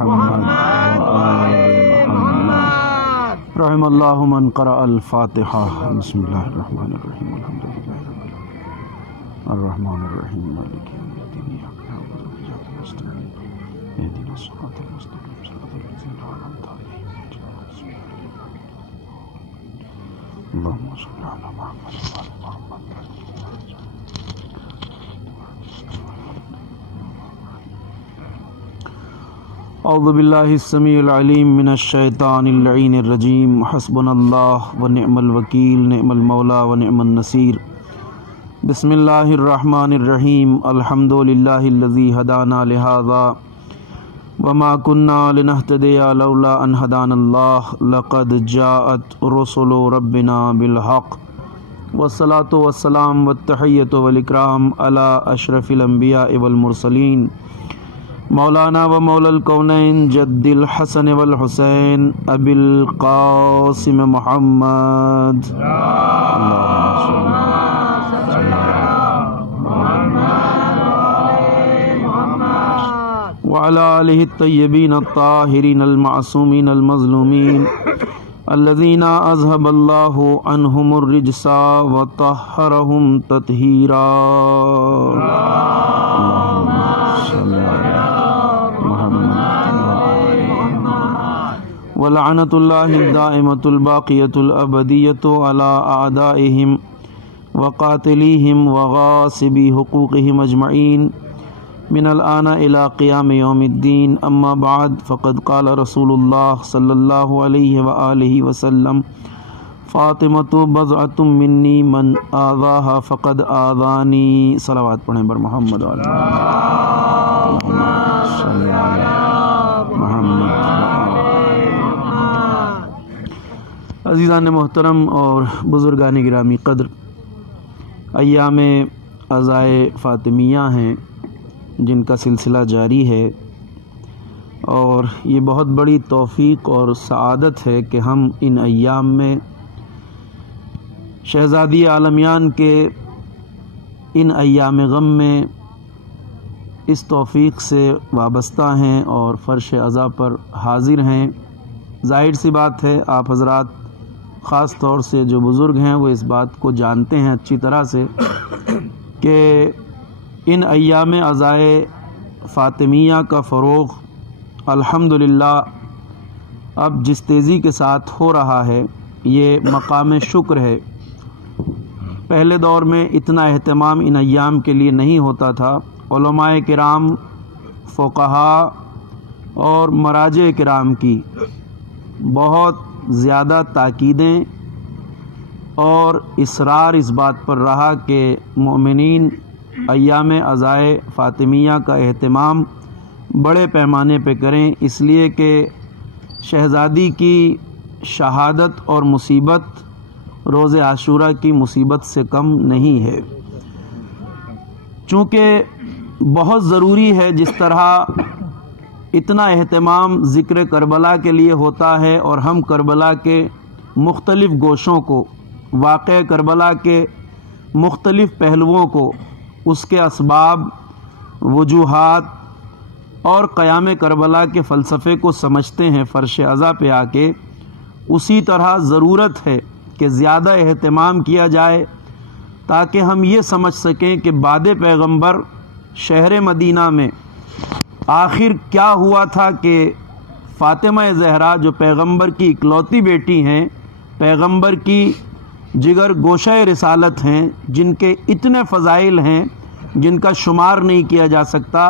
محمد وآل محمد. رحم اللہ من قرأ الفاتحہ. بسم اللہ الرحمن الرحیم. الحمد للہ رب العالمین الرحمن الرحیم مالک یوم الدین ایاک نعبد و ایاک نستعین اہدنا الصراط المستقیم صراط الذین انعمت علیہم اللہم صل علی محمد وآل محمد. اعوذ باللہ السمیع العلیم من الشیطان اللعین الرجیم. حسبنا اللہ ونعم الوکیل نعم المولا ونعم النصیر. بسم اللہ الرحمن الرحیم. الحمد للہ الذی ہدانا لہذا وما كنا لنهتدي لولا ان هدانا اللہ. لقد جاءت رسل ربنا بالحق والصلاة والسلام والتحیۃ والاکرام علی اشرف الانبیاء والمرسلین مولانا و مولا الکونین جد الحسن والحسین ابی القاسم محمد وعلى آلہ الطیبین الطاہرین المعصومین المظلومین الذین اذهب اللہ عنہم الرجس وطہرہم تطہیرا. ولعنۃ اللہ الدائمۃ الباقیۃ الابدیۃ علی اعدائہم وقاتلیہم وغاصبی حقوقہم اجمعین من الآن الی قیام یوم الدین. اما بعد فقد قال رسول اللہ صلی اللہ علیہ وآلہ وسلم فاطمۃ بضعۃ منی من آذاہا فقد آذانی. صلوات پڑھیں بر محمد وعلی محمد. عزیزان محترم اور بزرگان گرامی قدر، ایام عزائے فاطمیہ ہیں جن کا سلسلہ جاری ہے، اور یہ بہت بڑی توفیق اور سعادت ہے کہ ہم ان ایام میں شہزادی عالمیان کے ان ایام غم میں اس توفیق سے وابستہ ہیں اور فرش عزا پر حاضر ہیں. ظاہر سی بات ہے، آپ حضرات خاص طور سے جو بزرگ ہیں وہ اس بات کو جانتے ہیں اچھی طرح سے کہ ان ایام عزائے فاطمیہ کا فروغ الحمدللہ اب جس تیزی کے ساتھ ہو رہا ہے یہ مقام شکر ہے. پہلے دور میں اتنا اہتمام ان ایام کے لیے نہیں ہوتا تھا. علماء کرام، فقہاء اور مراجع کرام کی بہت زیادہ تاکیدیں اور اصرار اس بات پر رہا کہ مومنین ایام عزائے فاطمیہ کا اہتمام بڑے پیمانے پہ کریں، اس لیے کہ شہزادی کی شہادت اور مصیبت روز عاشورہ کی مصیبت سے کم نہیں ہے. چونکہ بہت ضروری ہے، جس طرح اتنا اہتمام ذکر کربلا کے لیے ہوتا ہے اور ہم کربلا کے مختلف گوشوں کو، واقعہ کربلا کے مختلف پہلوؤں کو، اس کے اسباب، وجوہات اور قیام کربلا کے فلسفے کو سمجھتے ہیں فرش عزا پہ آ کے، اسی طرح ضرورت ہے کہ زیادہ اہتمام کیا جائے تاکہ ہم یہ سمجھ سکیں کہ بعد پیغمبر شہر مدینہ میں آخر کیا ہوا تھا کہ فاطمہ زہرا جو پیغمبر کی اکلوتی بیٹی ہیں، پیغمبر کی جگر گوشہ رسالت ہیں، جن کے اتنے فضائل ہیں جن کا شمار نہیں کیا جا سکتا،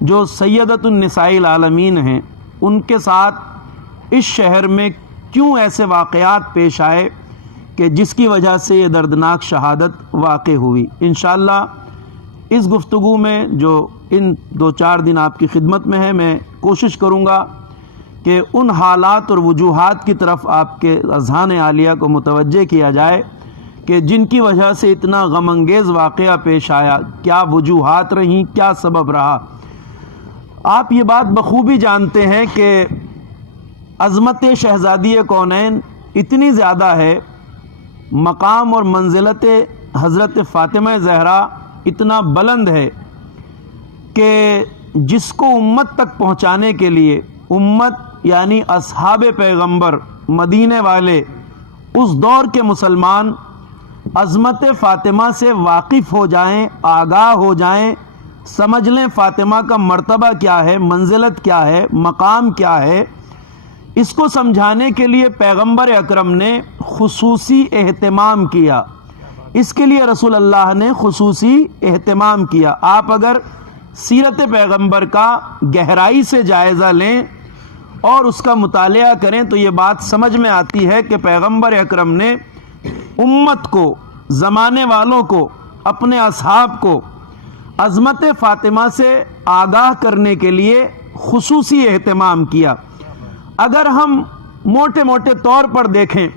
جو سیدۃ النساء العالمین ہیں، ان کے ساتھ اس شہر میں کیوں ایسے واقعات پیش آئے کہ جس کی وجہ سے یہ دردناک شہادت واقع ہوئی. انشاءاللہ اس گفتگو میں جو ان 2-4 دن آپ کی خدمت میں ہے، میں کوشش کروں گا کہ ان حالات اور وجوہات کی طرف آپ کے اذہان عالیہ کو متوجہ کیا جائے کہ جن کی وجہ سے اتنا غم انگیز واقعہ پیش آیا، کیا وجوہات رہیں، کیا سبب رہا. آپ یہ بات بخوبی جانتے ہیں کہ عظمت شہزادی کونین اتنی زیادہ ہے، مقام اور منزلت حضرت فاطمہ زہرا اتنا بلند ہے کہ جس کو امت تک پہنچانے کے لیے امت یعنی اصحاب پیغمبر مدینے والے اس دور کے مسلمان عظمت فاطمہ سے واقف ہو جائیں، آگاہ ہو جائیں، سمجھ لیں فاطمہ کا مرتبہ کیا ہے، منزلت کیا ہے، مقام کیا ہے، اس کو سمجھانے کے لیے پیغمبر اکرم نے خصوصی اہتمام کیا۔ اس کے لیے رسول اللہ نے خصوصی اہتمام کیا۔ آپ اگر سیرت پیغمبر کا گہرائی سے جائزہ لیں اور اس کا مطالعہ کریں تو یہ بات سمجھ میں آتی ہے کہ پیغمبر اکرم نے امت کو، زمانے والوں کو، اپنے اصحاب کو عظمت فاطمہ سے آگاہ کرنے کے لیے خصوصی اہتمام کیا۔ اگر ہم موٹے موٹے طور پر دیکھیں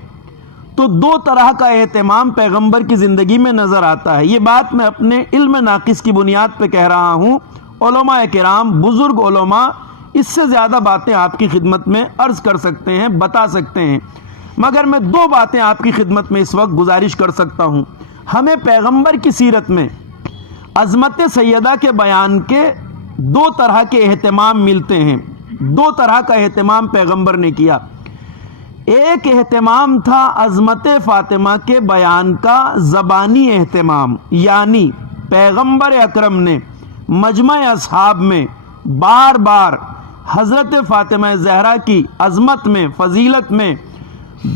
تو دو طرح کا اہتمام پیغمبر کی زندگی میں نظر آتا ہے۔ یہ بات میں اپنے علم ناقص کی بنیاد پہ کہہ رہا ہوں۔ علماء کرام، بزرگ علماء اس سے زیادہ باتیں آپ کی خدمت میں عرض کر سکتے ہیں، بتا سکتے ہیں، مگر میں دو باتیں آپ کی خدمت میں اس وقت گزارش کر سکتا ہوں۔ ہمیں پیغمبر کی سیرت میں عظمت سیدہ کے بیان کے دو طرح کے اہتمام ملتے ہیں۔ دو طرح کا اہتمام پیغمبر نے کیا۔ ایک اہتمام تھا عظمت فاطمہ کے بیان کا زبانی اہتمام، یعنی پیغمبر اکرم نے مجمع اصحاب میں بار بار حضرت فاطمہ زہرا کی عظمت میں، فضیلت میں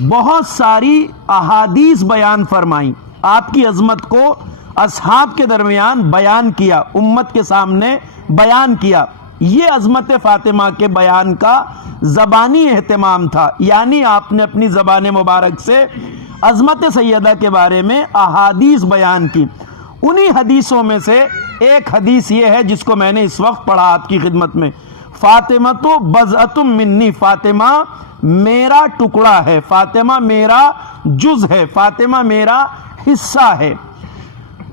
بہت ساری احادیث بیان فرمائیں، آپ کی عظمت کو اصحاب کے درمیان بیان کیا، امت کے سامنے بیان کیا۔ یہ عظمت فاطمہ کے بیان کا زبانی اہتمام تھا، یعنی آپ نے اپنی زبان مبارک سے عظمت سیدہ کے بارے میں احادیث بیان کی۔ انہی حدیثوں میں سے ایک حدیث یہ ہے جس کو میں نے اس وقت پڑھا آپ کی خدمت میں، فاطمہ تو بضعۃ منی، فاطمہ میرا ٹکڑا ہے، فاطمہ میرا جز ہے، فاطمہ میرا حصہ ہے۔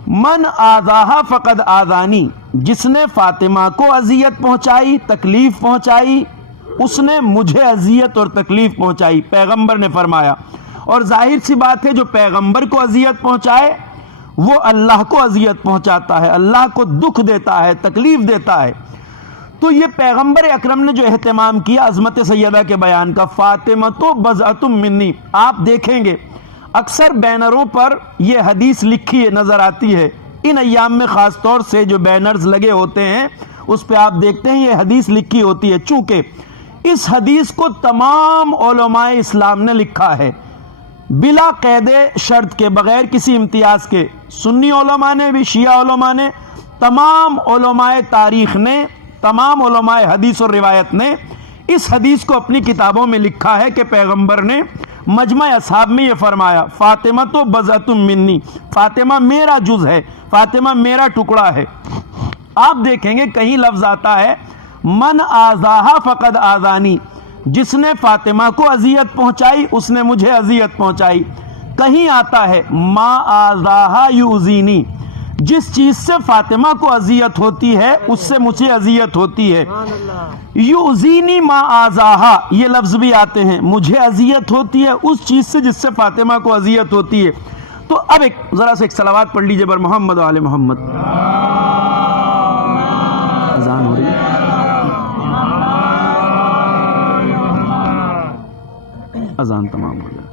من آذاہا فقد آذانی، جس نے فاطمہ کو اذیت پہنچائی، تکلیف پہنچائی، اس نے مجھے اذیت اور تکلیف پہنچائی، پیغمبر نے فرمایا۔ اور ظاہر سی بات ہے جو پیغمبر کو اذیت پہنچائے وہ اللہ کو اذیت پہنچاتا ہے، اللہ کو دکھ دیتا ہے، تکلیف دیتا ہے۔ تو یہ پیغمبر اکرم نے جو اہتمام کیا عظمت سیدہ کے بیان کا، فاطمہ تو بضعۃ منی، آپ دیکھیں گے اکثر بینروں پر یہ حدیث لکھی نظر آتی ہے۔ ان ایام میں خاص طور سے جو بینرز لگے ہوتے ہیں اس پہ آپ دیکھتے ہیں یہ حدیث لکھی ہوتی ہے، چونکہ اس حدیث کو تمام علماء اسلام نے لکھا ہے بلا قید شرط کے، بغیر کسی امتیاز کے، سنی علماء نے بھی، شیعہ علماء نے، تمام علماء تاریخ نے، تمام علماء حدیث اور روایت نے اس حدیث کو اپنی کتابوں میں لکھا ہے کہ پیغمبر نے مجمع اصحاب میں یہ فرمایا، فاطمہ تو بضعۃ منی، فاطمہ میرا جز ہے، فاطمہ میرا ٹکڑا ہے۔ آپ دیکھیں گے کہیں لفظ آتا ہے من آذاہا فقد آذانی، جس نے فاطمہ کو اذیت پہنچائی اس نے مجھے اذیت پہنچائی۔ کہیں آتا ہے ما آذاہا یؤذینی، جس چیز سے فاطمہ کو اذیت ہوتی ہے اس سے مجھے اذیت ہوتی ہے۔ یؤذینی ما آذاہا، یہ لفظ بھی آتے ہیں، مجھے اذیت ہوتی ہے اس چیز سے جس سے فاطمہ کو اذیت ہوتی ہے۔ تو اب ذرا سے ایک صلوات پڑھ لیجئے بر محمد و آل محمد۔ اذان ہو رہی ہے، اذان تمام ہو جائے۔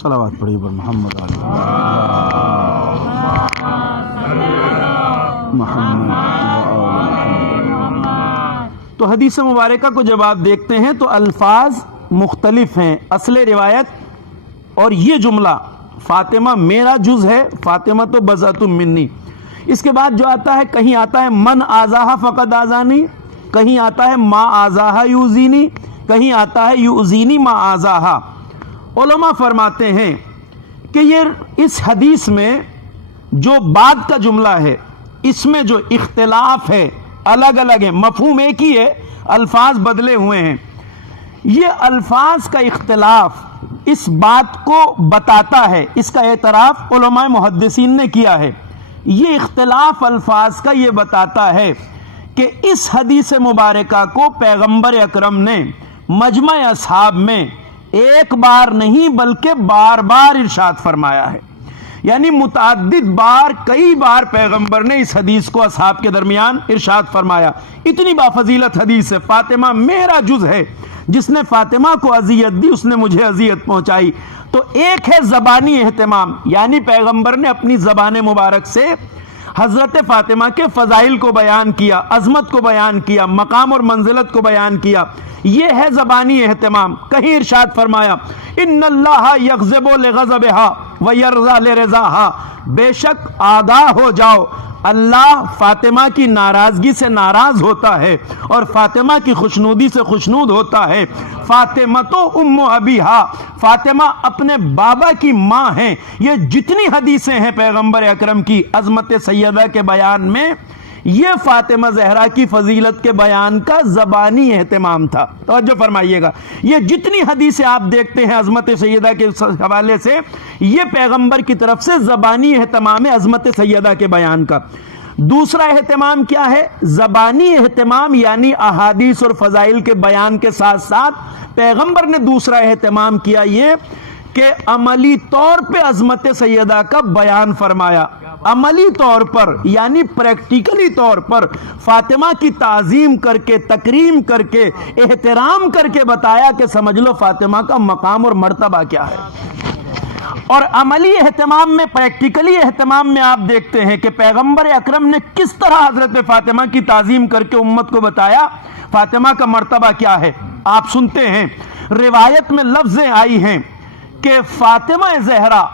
صلوات پڑھی پر محمد علی محمد۔ تو حدیث مبارکہ کو جب آپ دیکھتے ہیں تو الفاظ مختلف ہیں، اصل روایت اور یہ جملہ فاطمہ میرا جز ہے، فاطمہ تو بضعۃ منی۔ اس کے بعد جو آتا ہے، کہیں آتا ہے من آذاہا فقد آذانی، کہیں آتا ہے ما آذاہا یؤذینی، کہیں آتا ہے یؤذینی ما آذاہا۔ علماء فرماتے ہیں کہ یہ اس حدیث میں جو بعد کا جملہ ہے اس میں جو اختلاف ہے، الگ الگ ہے، مفہوم ایک ہی ہے، الفاظ بدلے ہوئے ہیں۔ یہ الفاظ کا اختلاف اس بات کو بتاتا ہے، اس کا اعتراف علماء محدثین نے کیا ہے، یہ اختلاف الفاظ کا یہ بتاتا ہے کہ اس حدیث مبارکہ کو پیغمبر اکرم نے مجمع اصحاب میں ایک بار نہیں بلکہ بار بار ارشاد فرمایا ہے، یعنی متعدد بار، کئی بار پیغمبر نے اس حدیث کو اصحاب کے درمیان ارشاد فرمایا۔ اتنی بافضیلت حدیث ہے، فاطمہ میرا جز ہے، جس نے فاطمہ کو اذیت دی اس نے مجھے اذیت پہنچائی۔ تو ایک ہے زبانی اہتمام، یعنی پیغمبر نے اپنی زبان مبارک سے حضرت فاطمہ کے فضائل کو بیان کیا، عظمت کو بیان کیا، مقام اور منزلت کو بیان کیا، یہ ہے زبانی اہتمام۔ کہیں ارشاد فرمایا ان اللہ یغضب لغضبها ویرضى لرضاها، بے شک آگاہ ہو جاؤ، اللہ فاطمہ کی ناراضگی سے ناراض ہوتا ہے اور فاطمہ کی خوشنودی سے خوشنود ہوتا ہے۔ فاطمہ تو ام ابیہا، فاطمہ اپنے بابا کی ماں ہیں۔ یہ جتنی حدیثیں ہیں پیغمبر اکرم کی عظمت سیدہ کے بیان میں، یہ فاطمہ زہرا کی فضیلت کے بیان کا زبانی اہتمام تھا۔ توجہ فرمائیے گا، یہ جتنی حدیثیں آپ دیکھتے ہیں عظمت سیدہ کے حوالے سے، یہ پیغمبر کی طرف سے زبانی اہتمام ہے عظمت سیدہ کے بیان کا۔ دوسرا اہتمام کیا ہے؟ زبانی اہتمام، یعنی احادیث اور فضائل کے بیان کے ساتھ ساتھ پیغمبر نے دوسرا اہتمام کیا یہ کہ عملی طور پہ عظمت سیدہ کا بیان فرمایا۔ عملی طور پر یعنی پریکٹیکلی طور پر فاطمہ کی تعظیم کر کے، تکریم کر کے، احترام کر کے بتایا کہ سمجھ لو فاطمہ کا مقام اور مرتبہ کیا ہے۔ اور عملی اہتمام میں، پریکٹیکلی اہتمام میں آپ دیکھتے ہیں کہ پیغمبر اکرم نے کس طرح حضرت فاطمہ کی تعظیم کر کے امت کو بتایا فاطمہ کا مرتبہ کیا ہے۔ آپ سنتے ہیں روایت میں لفظیں آئی ہیں کہ فاطمہ زہرا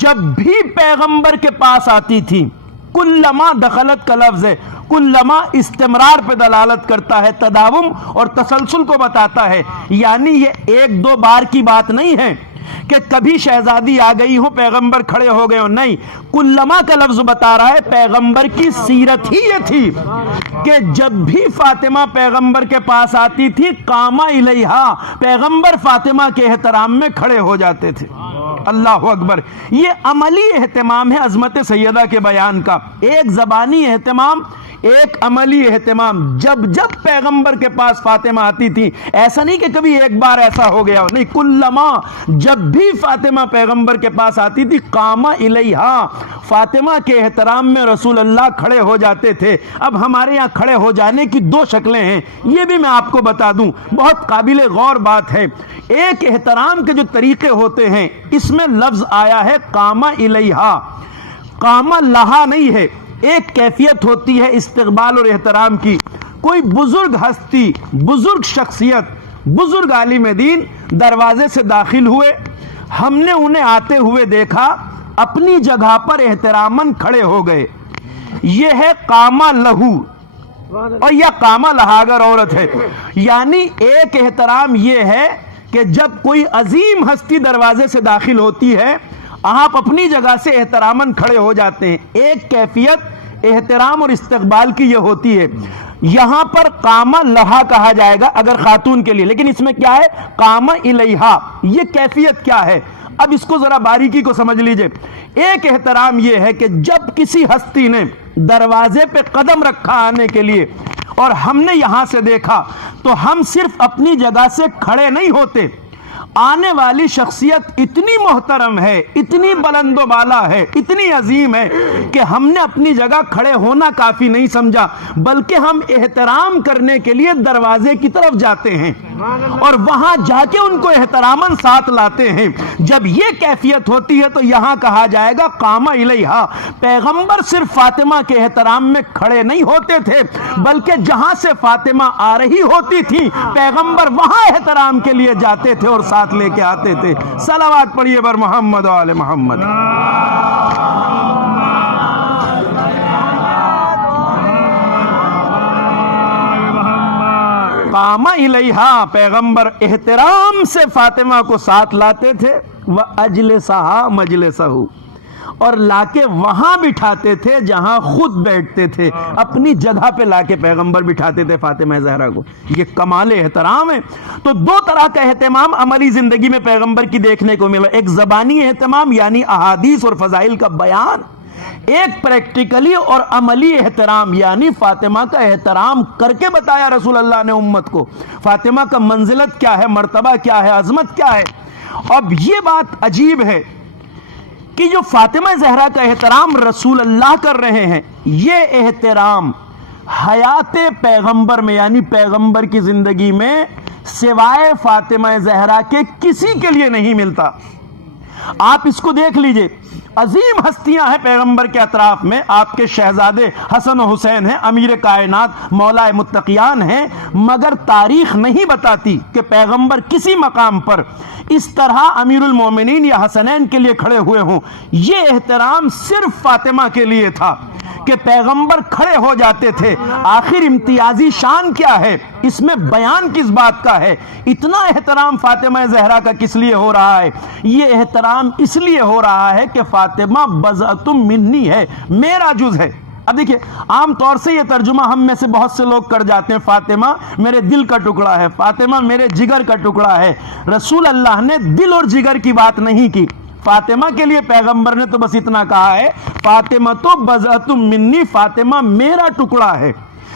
جب بھی پیغمبر کے پاس آتی تھی، کلما دخلت کا لفظ ہے، کلما استمرار پہ دلالت کرتا ہے، تداوم اور تسلسل کو بتاتا ہے، یعنی یہ ایک دو بار کی بات نہیں ہے کہ کبھی شہزادی آ گئی ہو پیغمبر کھڑے ہو گئے ہو، نہیں، کلما کا لفظ بتا رہا ہے پیغمبر کی سیرت ہی یہ تھی کہ جب بھی فاطمہ پیغمبر کے پاس آتی تھی قام الیہا، پیغمبر فاطمہ کے احترام میں کھڑے ہو جاتے تھے۔ اللہ اکبر، یہ عملی اہتمام ہے عظمت سیدہ کے بیان کا، ایک زبانی اہتمام، ایک عملی اہتمام۔ جب جب پیغمبر کے پاس فاطمہ آتی تھی، ایسا نہیں کہ کبھی ایک بار ایسا ہو گیا، نہیں، کلما، جب بھی فاطمہ پیغمبر کے پاس آتی تھی قام الیہا، فاطمہ کے احترام میں رسول اللہ کھڑے ہو جاتے تھے۔ اب ہمارے یہاں کھڑے ہو جانے کی دو شکلیں ہیں، یہ بھی میں آپ کو بتا دوں، بہت قابل غور بات ہے۔ ایک احترام کے جو طریقے ہوتے ہیں، اس میں لفظ آیا ہے قام الیہا، قام لہا نہیں ہے، ایک کیفیت ہوتی ہے استقبال اور احترام کی۔ کوئی بزرگ ہستی، بزرگ شخصیت، بزرگ عالم دین دروازے سے داخل ہوئے، ہم نے انہیں آتے ہوئے دیکھا، اپنی جگہ پر احتراماً کھڑے ہو گئے، یہ ہے قام لہو، اور یا قام لہا اگر عورت ہے، یعنی ایک احترام یہ ہے کہ جب کوئی عظیم ہستی دروازے سے داخل ہوتی ہے آپ اپنی جگہ سے احتراماً کھڑے ہو جاتے ہیں۔ ایک کیفیت احترام اور استقبال کی یہ ہوتی ہے۔ یہاں پر قام لہا کہا جائے گا اگر خاتون کے لیے، لیکن اس میں کیا ہے؟ قام الیہا، یہ کیفیت کیا ہے؟ اب اس کو ذرا باریکی کو سمجھ لیجئے۔ ایک احترام یہ ہے کہ جب کسی ہستی نے دروازے پہ قدم رکھا آنے کے لیے اور ہم نے یہاں سے دیکھا تو ہم صرف اپنی جگہ سے کھڑے نہیں ہوتے، آنے والی شخصیت اتنی محترم ہے، اتنی بلند و بالا ہے، اتنی عظیم ہے کہ ہم نے اپنی جگہ کھڑے ہونا کافی نہیں سمجھا، بلکہ ہم احترام کرنے کے لیے دروازے کی طرف جاتے ہیں اور وہاں جا کے ان کو احتراماً ساتھ لاتے ہیں۔ جب یہ کیفیت ہوتی ہے تو یہاں کہا جائے گا قام الیہا۔ پیغمبر صرف فاطمہ کے احترام میں کھڑے نہیں ہوتے تھے، بلکہ جہاں سے فاطمہ آ رہی ہوتی تھی پیغمبر وہاں احترام کے لیے جاتے تھے اور ساتھ لے کے آتے تھے۔ صلوات پڑھیے بر محمد و آل محمد۔ قام الیہا، پیغمبر احترام سے فاطمہ کو ساتھ لاتے تھے، وَأَجْلِسَهَا مَجْلِسَهُ، اور لا کے وہاں بٹھاتے تھے جہاں خود بیٹھتے تھے، اپنی جگہ پہ لا کے پیغمبر بٹھاتے تھے فاطمہ زہرا کو. یہ کمال احترام ہے. تو دو طرح کا اہتمام عملی زندگی میں پیغمبر کی دیکھنے کو ملا، ایک زبانی اہتمام یعنی احادیث اور فضائل کا بیان، ایک پریکٹیکلی اور عملی احترام یعنی فاطمہ کا احترام کر کے بتایا رسول اللہ نے امت کو فاطمہ کا منزلت کیا ہے، مرتبہ کیا ہے، عظمت کیا ہے. اب یہ بات عجیب ہے کہ جو فاطمہ زہرا کا احترام رسول اللہ کر رہے ہیں، یہ احترام حیات پیغمبر میں یعنی پیغمبر کی زندگی میں سوائے فاطمہ زہرا کے کسی کے لیے نہیں ملتا. آپ اس کو دیکھ لیجئے، عظیم ہستیاں ہیں پیغمبر کے اطراف میں، آپ کے شہزادے حسن و حسین ہیں، امیر کائنات مولا متقیان ہیں، مگر تاریخ نہیں بتاتی کہ پیغمبر کسی مقام پر اس طرح امیر المومنین یا حسنین کے لیے کھڑے ہوئے ہوں. یہ احترام صرف فاطمہ کے لیے تھا کہ پیغمبر کھڑے ہو جاتے تھے. آخر امتیازی شان کیا ہے، اس میں بیان کس بات کا ہے؟ اتنا احترام فاطمہ زہرا کا کس لیے ہو رہا ہے؟ یہ احترام اس لیے ہو رہا ہے کہ فاطمہ بضعۃ منی ہے، میرا جز ہے. اب دیکھیں، عام طور سے یہ ترجمہ ہم میں سے بہت سے لوگ کر جاتے ہیں، فاطمہ میرے دل کا ٹکڑا ہے، فاطمہ میرے جگر کا ٹکڑا ہے. رسول اللہ نے دل اور جگر کی بات نہیں کی. فاطمہ کے لیے پیغمبر نے تو بس اتنا کہا ہے، فاطمہ تو بضعۃ منی، فاطمہ میرا ٹکڑا ہے،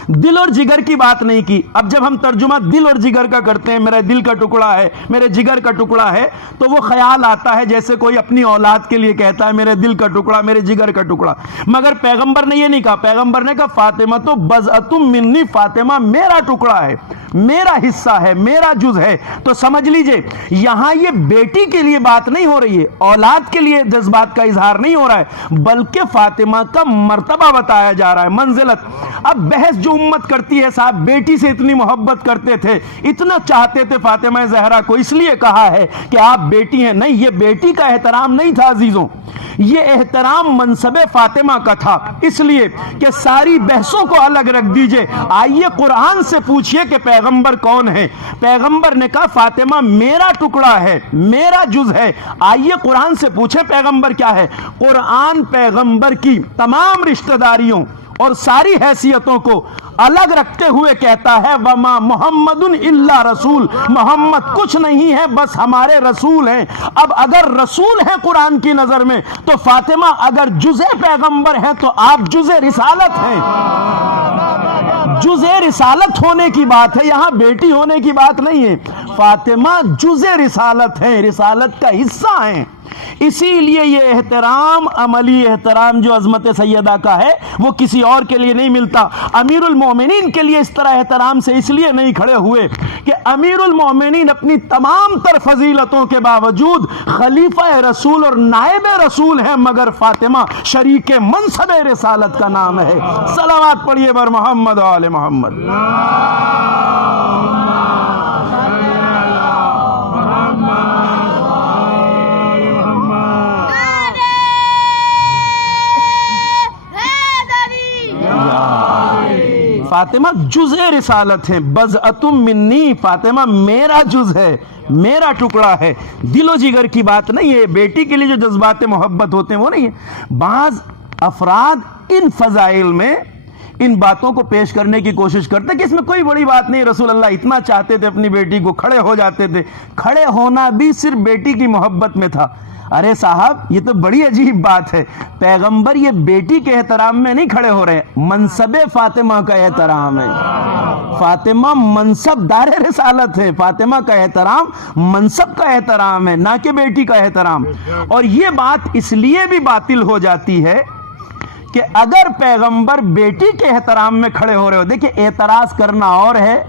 دل اور جگر کی بات نہیں کی. اب جب ہم ترجمہ دل اور جگر کا کرتے ہیں، میرا دل کا ٹکڑا ہے، میرے جگر کا ٹکڑا ہے، تو وہ خیال آتا ہے جیسے کوئی اپنی اولاد کے لیے کہتا ہے میرے دل کا ٹکڑا، میرے جگر کا ٹکڑا. مگر پیغمبر نے یہ نہیں کہا، پیغمبر نے کہا فاطمہ تو بضعۃ منی، فاطمہ میرا ٹکڑا ہے، میرا حصہ ہے، میرا جز ہے. تو سمجھ لیجئے یہاں یہ بیٹی کے لیے بات نہیں ہو رہی ہے، اولاد کے لیے جذبات کا اظہار نہیں ہو رہا ہے، بلکہ فاطمہ کا مرتبہ بتایا جا رہا ہے، منزلت. اب بحث جو امت کرتی ہے، صاحب بیٹی سے اتنی محبت کرتے تھے، اتنا چاہتے تھے فاطمہ زہرا کو، اس لیے کہا ہے کہ آپ بیٹی ہیں. نہیں، یہ بیٹی کا احترام نہیں تھا عزیزوں، یہ احترام منصب فاطمہ کا تھا. اس لیے کہ ساری بحثوں کو الگ رکھ دیجئے، آئیے قرآن سے پوچھئے کہ پیغمبر کون ہے. پیغمبر نے کہا فاطمہ میرا ٹکڑا ہے، میرا جز ہے. آئیے قرآن سے پوچھیں پیغمبر کیا ہے. قرآن پیغمبر کی تمام رشتہ داریوں اور ساری حیثیتوں کو الگ رکھتے ہوئے کہتا ہے وما محمد الا رسول، محمد کچھ نہیں ہے بس ہمارے رسول ہیں. اب اگر رسول ہیں قرآن کی نظر میں تو فاطمہ اگر جزء پیغمبر ہیں تو آپ جزء رسالت ہیں. جزء رسالت ہونے کی بات ہے، یہاں بیٹی ہونے کی بات نہیں ہے. فاطمہ جزء رسالت ہیں، رسالت کا حصہ ہیں. اسی لیے یہ احترام، عملی احترام جو عظمت سیدہ کا ہے، وہ کسی اور کے لیے نہیں ملتا. امیر المومنین کے لیے اس طرح احترام سے اس لیے نہیں کھڑے ہوئے کہ امیر المومنین اپنی تمام تر فضیلتوں کے باوجود خلیفہ رسول اور نائب رسول ہیں، مگر فاطمہ شریک منصب رسالت کا نام ہے. صلوات پڑھیے بر محمد و آل محمد. فاطمہ جزء رسالت ہیں، بضعۃ منی، فاطمہ میرا جز ہے، میرا ٹکڑا ہے. دل و جگر کی بات نہیں ہے. بیٹی کے لیے جو جذبات محبت ہوتے ہیں وہ نہیں ہے. بعض افراد ان فضائل میں ان باتوں کو پیش کرنے کی کوشش کرتے کہ اس میں کوئی بڑی بات نہیں، رسول اللہ اتنا چاہتے تھے اپنی بیٹی کو، کھڑے ہو جاتے تھے. کھڑے ہونا بھی صرف بیٹی کی محبت میں تھا. ارے صاحب یہ تو بڑی عجیب بات ہے. پیغمبر یہ بیٹی کے احترام میں نہیں کھڑے ہو رہے، منصب فاطمہ کا احترام ہے. فاطمہ منصب دار رسالت ہے، فاطمہ کا احترام منصب کا احترام ہے، نہ کہ بیٹی کا احترام. اور یہ بات اس لیے بھی باطل ہو جاتی ہے کہ اگر پیغمبر بیٹی کے احترام میں کھڑے ہو رہے ہو، دیکھیں اعتراض کرنا اور ہے،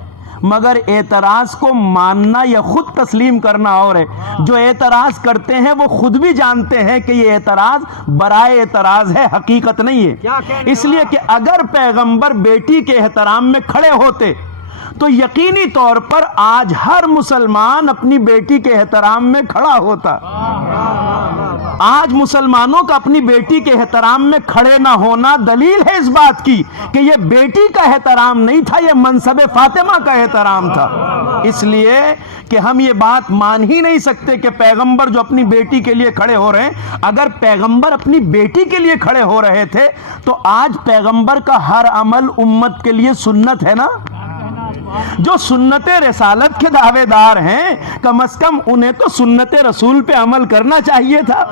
مگر اعتراض کو ماننا یا خود تسلیم کرنا اور ہے. جو اعتراض کرتے ہیں وہ خود بھی جانتے ہیں کہ یہ اعتراض برائے اعتراض ہے، حقیقت نہیں ہے. اس لیے کہ اگر پیغمبر بیٹی کے احترام میں کھڑے ہوتے تو یقینی طور پر آج ہر مسلمان اپنی بیٹی کے احترام میں کھڑا ہوتا. آج مسلمانوں کا اپنی بیٹی کے احترام میں کھڑے نہ ہونا دلیل ہے اس بات کی کہ یہ بیٹی کا احترام نہیں تھا، یہ منصب فاطمہ کا احترام تھا۔ اس لیے کہ ہم یہ بات مان ہی نہیں سکتے کہ پیغمبر جو اپنی بیٹی کے لیے کھڑے ہو رہے ہیں، اگر پیغمبر اپنی بیٹی کے لیے کھڑے ہو رہے تھے تو آج پیغمبر کا ہر عمل امت کے لیے سنت ہے نا۔ جو سنت رسالت کے دعوے دار ہیں کم از کم انہیں تو سنت رسول پہ عمل کرنا چاہیے تھا۔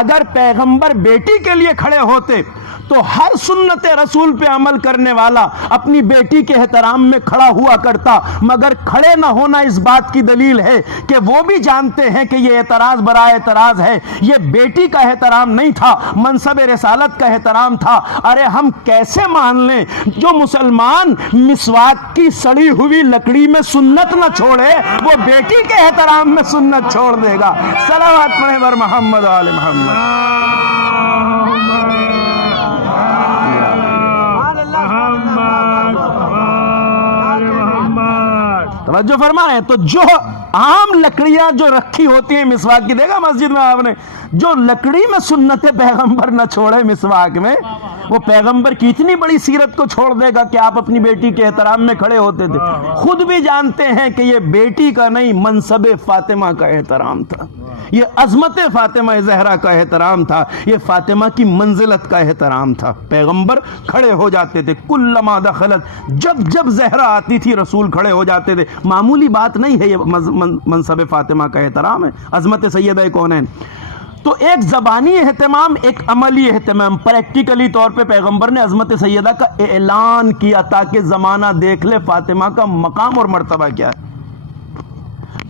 اگر پیغمبر بیٹی کے لیے کھڑے ہوتے تو ہر سنت رسول پہ عمل کرنے والا اپنی بیٹی کے احترام میں کھڑا ہوا کرتا، مگر کھڑے نہ ہونا اس بات کی دلیل ہے کہ وہ بھی جانتے ہیں کہ یہ اعتراض برائے اعتراض ہے، یہ بیٹی کا احترام نہیں تھا، منصب رسالت کا احترام تھا۔ ارے ہم کیسے مان لیں جو مسلمان مسواک کی سڑی ہوئی لکڑی میں سنت نہ چھوڑے وہ بیٹی کے احترام میں سنت چھوڑ دے گا؟ صلوات پڑھیں بر محمد آل محمد۔ توجہ فرمائیں، تو جو عام لکڑیاں جو رکھی ہوتی ہیں مسواک کی، دیکھا مسجد میں آپ نے، جو لکڑی میں سنت پیغمبر نہ چھوڑے مسواک میں، وہ پیغمبر کی اتنی بڑی سیرت کو چھوڑ دے گا کہ آپ اپنی بیٹی کے احترام میں کھڑے ہوتے تھے۔ خود بھی جانتے ہیں کہ یہ بیٹی کا نہیں، منصب فاطمہ کا احترام تھا، یہ عظمت فاطمہ زہرا کا احترام تھا، یہ فاطمہ کی منزلت کا احترام تھا۔ پیغمبر کھڑے ہو جاتے تھے، کلما دخلت، جب جب زہرا آتی تھی رسول کھڑے ہو جاتے تھے۔ معمولی بات نہیں ہے، یہ منصب فاطمہ کا احترام ہے، عظمت سیدہ کونین۔ تو ایک زبانی اہتمام، ایک عملی اہتمام، پریکٹیکلی طور پہ پیغمبر نے عظمت سیدہ کا اعلان کیا تاکہ زمانہ دیکھ لے فاطمہ کا مقام اور مرتبہ کیا ہے۔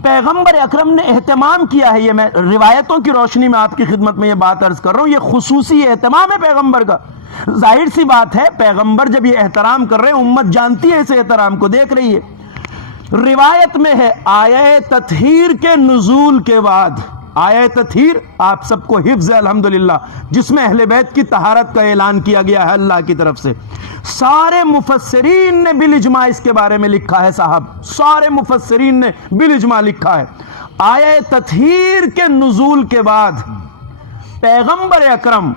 پیغمبر اکرم نے اہتمام کیا ہے، یہ میں روایتوں کی روشنی میں آپ کی خدمت میں یہ بات عرض کر رہا ہوں، یہ خصوصی اہتمام ہے پیغمبر کا۔ ظاہر سی بات ہے پیغمبر جب یہ احترام کر رہے ہیں، امت جانتی ہے اس احترام کو، دیکھ رہی ہے۔ روایت میں ہے آیہ تطہیر کے نزول کے بعد، آیہ تطہیر آپ سب کو حفظ ہے الحمدللہ، جس میں اہل بیت کی طہارت کا اعلان کیا گیا ہے اللہ کی طرف سے۔ سارے مفسرین نے بالاجماع اس کے بارے میں لکھا ہے صاحب، سارے مفسرین نے بالاجماع لکھا ہے۔ آیہ تطہیر کے نزول کے بعد پیغمبر اکرم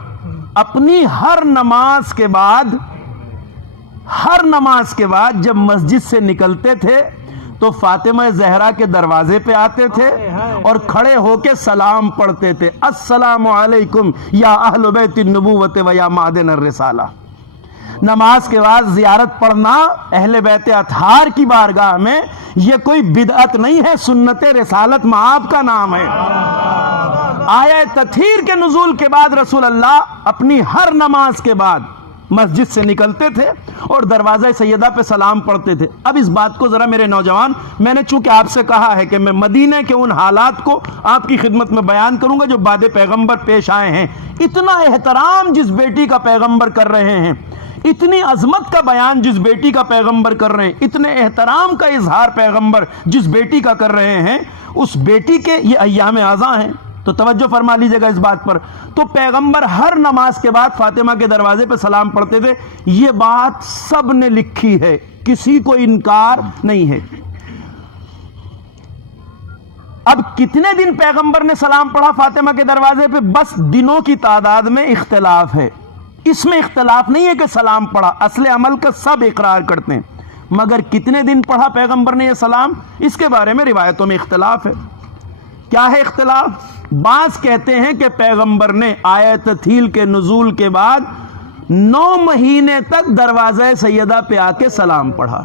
اپنی ہر نماز کے بعد جب مسجد سے نکلتے تھے تو فاطمہ زہرا کے دروازے پہ آتے تھے اور کھڑے ہو کے سلام پڑھتے تھے، السلام علیکم یا اہل بیت النبوت و یا معدن الرسالہ۔ نماز کے بعد زیارت پڑھنا اہل بیت اطہار کی بارگاہ میں یہ کوئی بدعت نہیں ہے، سنت رسالت معاب کا نام ہے۔ آیہ تطہیر کے نزول کے بعد رسول اللہ اپنی ہر نماز کے بعد مسجد سے نکلتے تھے اور دروازہ سیدہ پہ سلام پڑھتے تھے۔ اب اس بات کو ذرا میرے نوجوان، میں نے چونکہ آپ سے کہا ہے کہ میں مدینہ کے ان حالات کو آپ کی خدمت میں بیان کروں گا جو بعد پیغمبر پیش آئے ہیں۔ اتنا احترام جس بیٹی کا پیغمبر کر رہے ہیں، اتنی عظمت کا بیان جس بیٹی کا پیغمبر کر رہے ہیں، اتنے احترام کا اظہار پیغمبر جس بیٹی کا کر رہے ہیں، اس بیٹی کے یہ ایام اعزاں ہیں۔ تو توجہ فرما لیجئے گا اس بات پر۔ تو پیغمبر ہر نماز کے بعد فاطمہ کے دروازے پہ سلام پڑھتے تھے، یہ بات سب نے لکھی ہے، کسی کو انکار نہیں ہے۔ اب کتنے دن پیغمبر نے سلام پڑھا فاطمہ کے دروازے پہ؟ بس دنوں کی تعداد میں اختلاف ہے، اس میں اختلاف نہیں ہے کہ سلام پڑھا، اصل عمل کا سب اقرار کرتے ہیں، مگر کتنے دن پڑھا پیغمبر نے یہ سلام، اس کے بارے میں روایتوں میں اختلاف ہے۔ کیا ہے اختلاف؟ بعض کہتے ہیں کہ پیغمبر نے آیہ تطہیر کے نزول کے بعد 9 مہینے تک دروازہ سیدہ پہ آ کے سلام پڑھا۔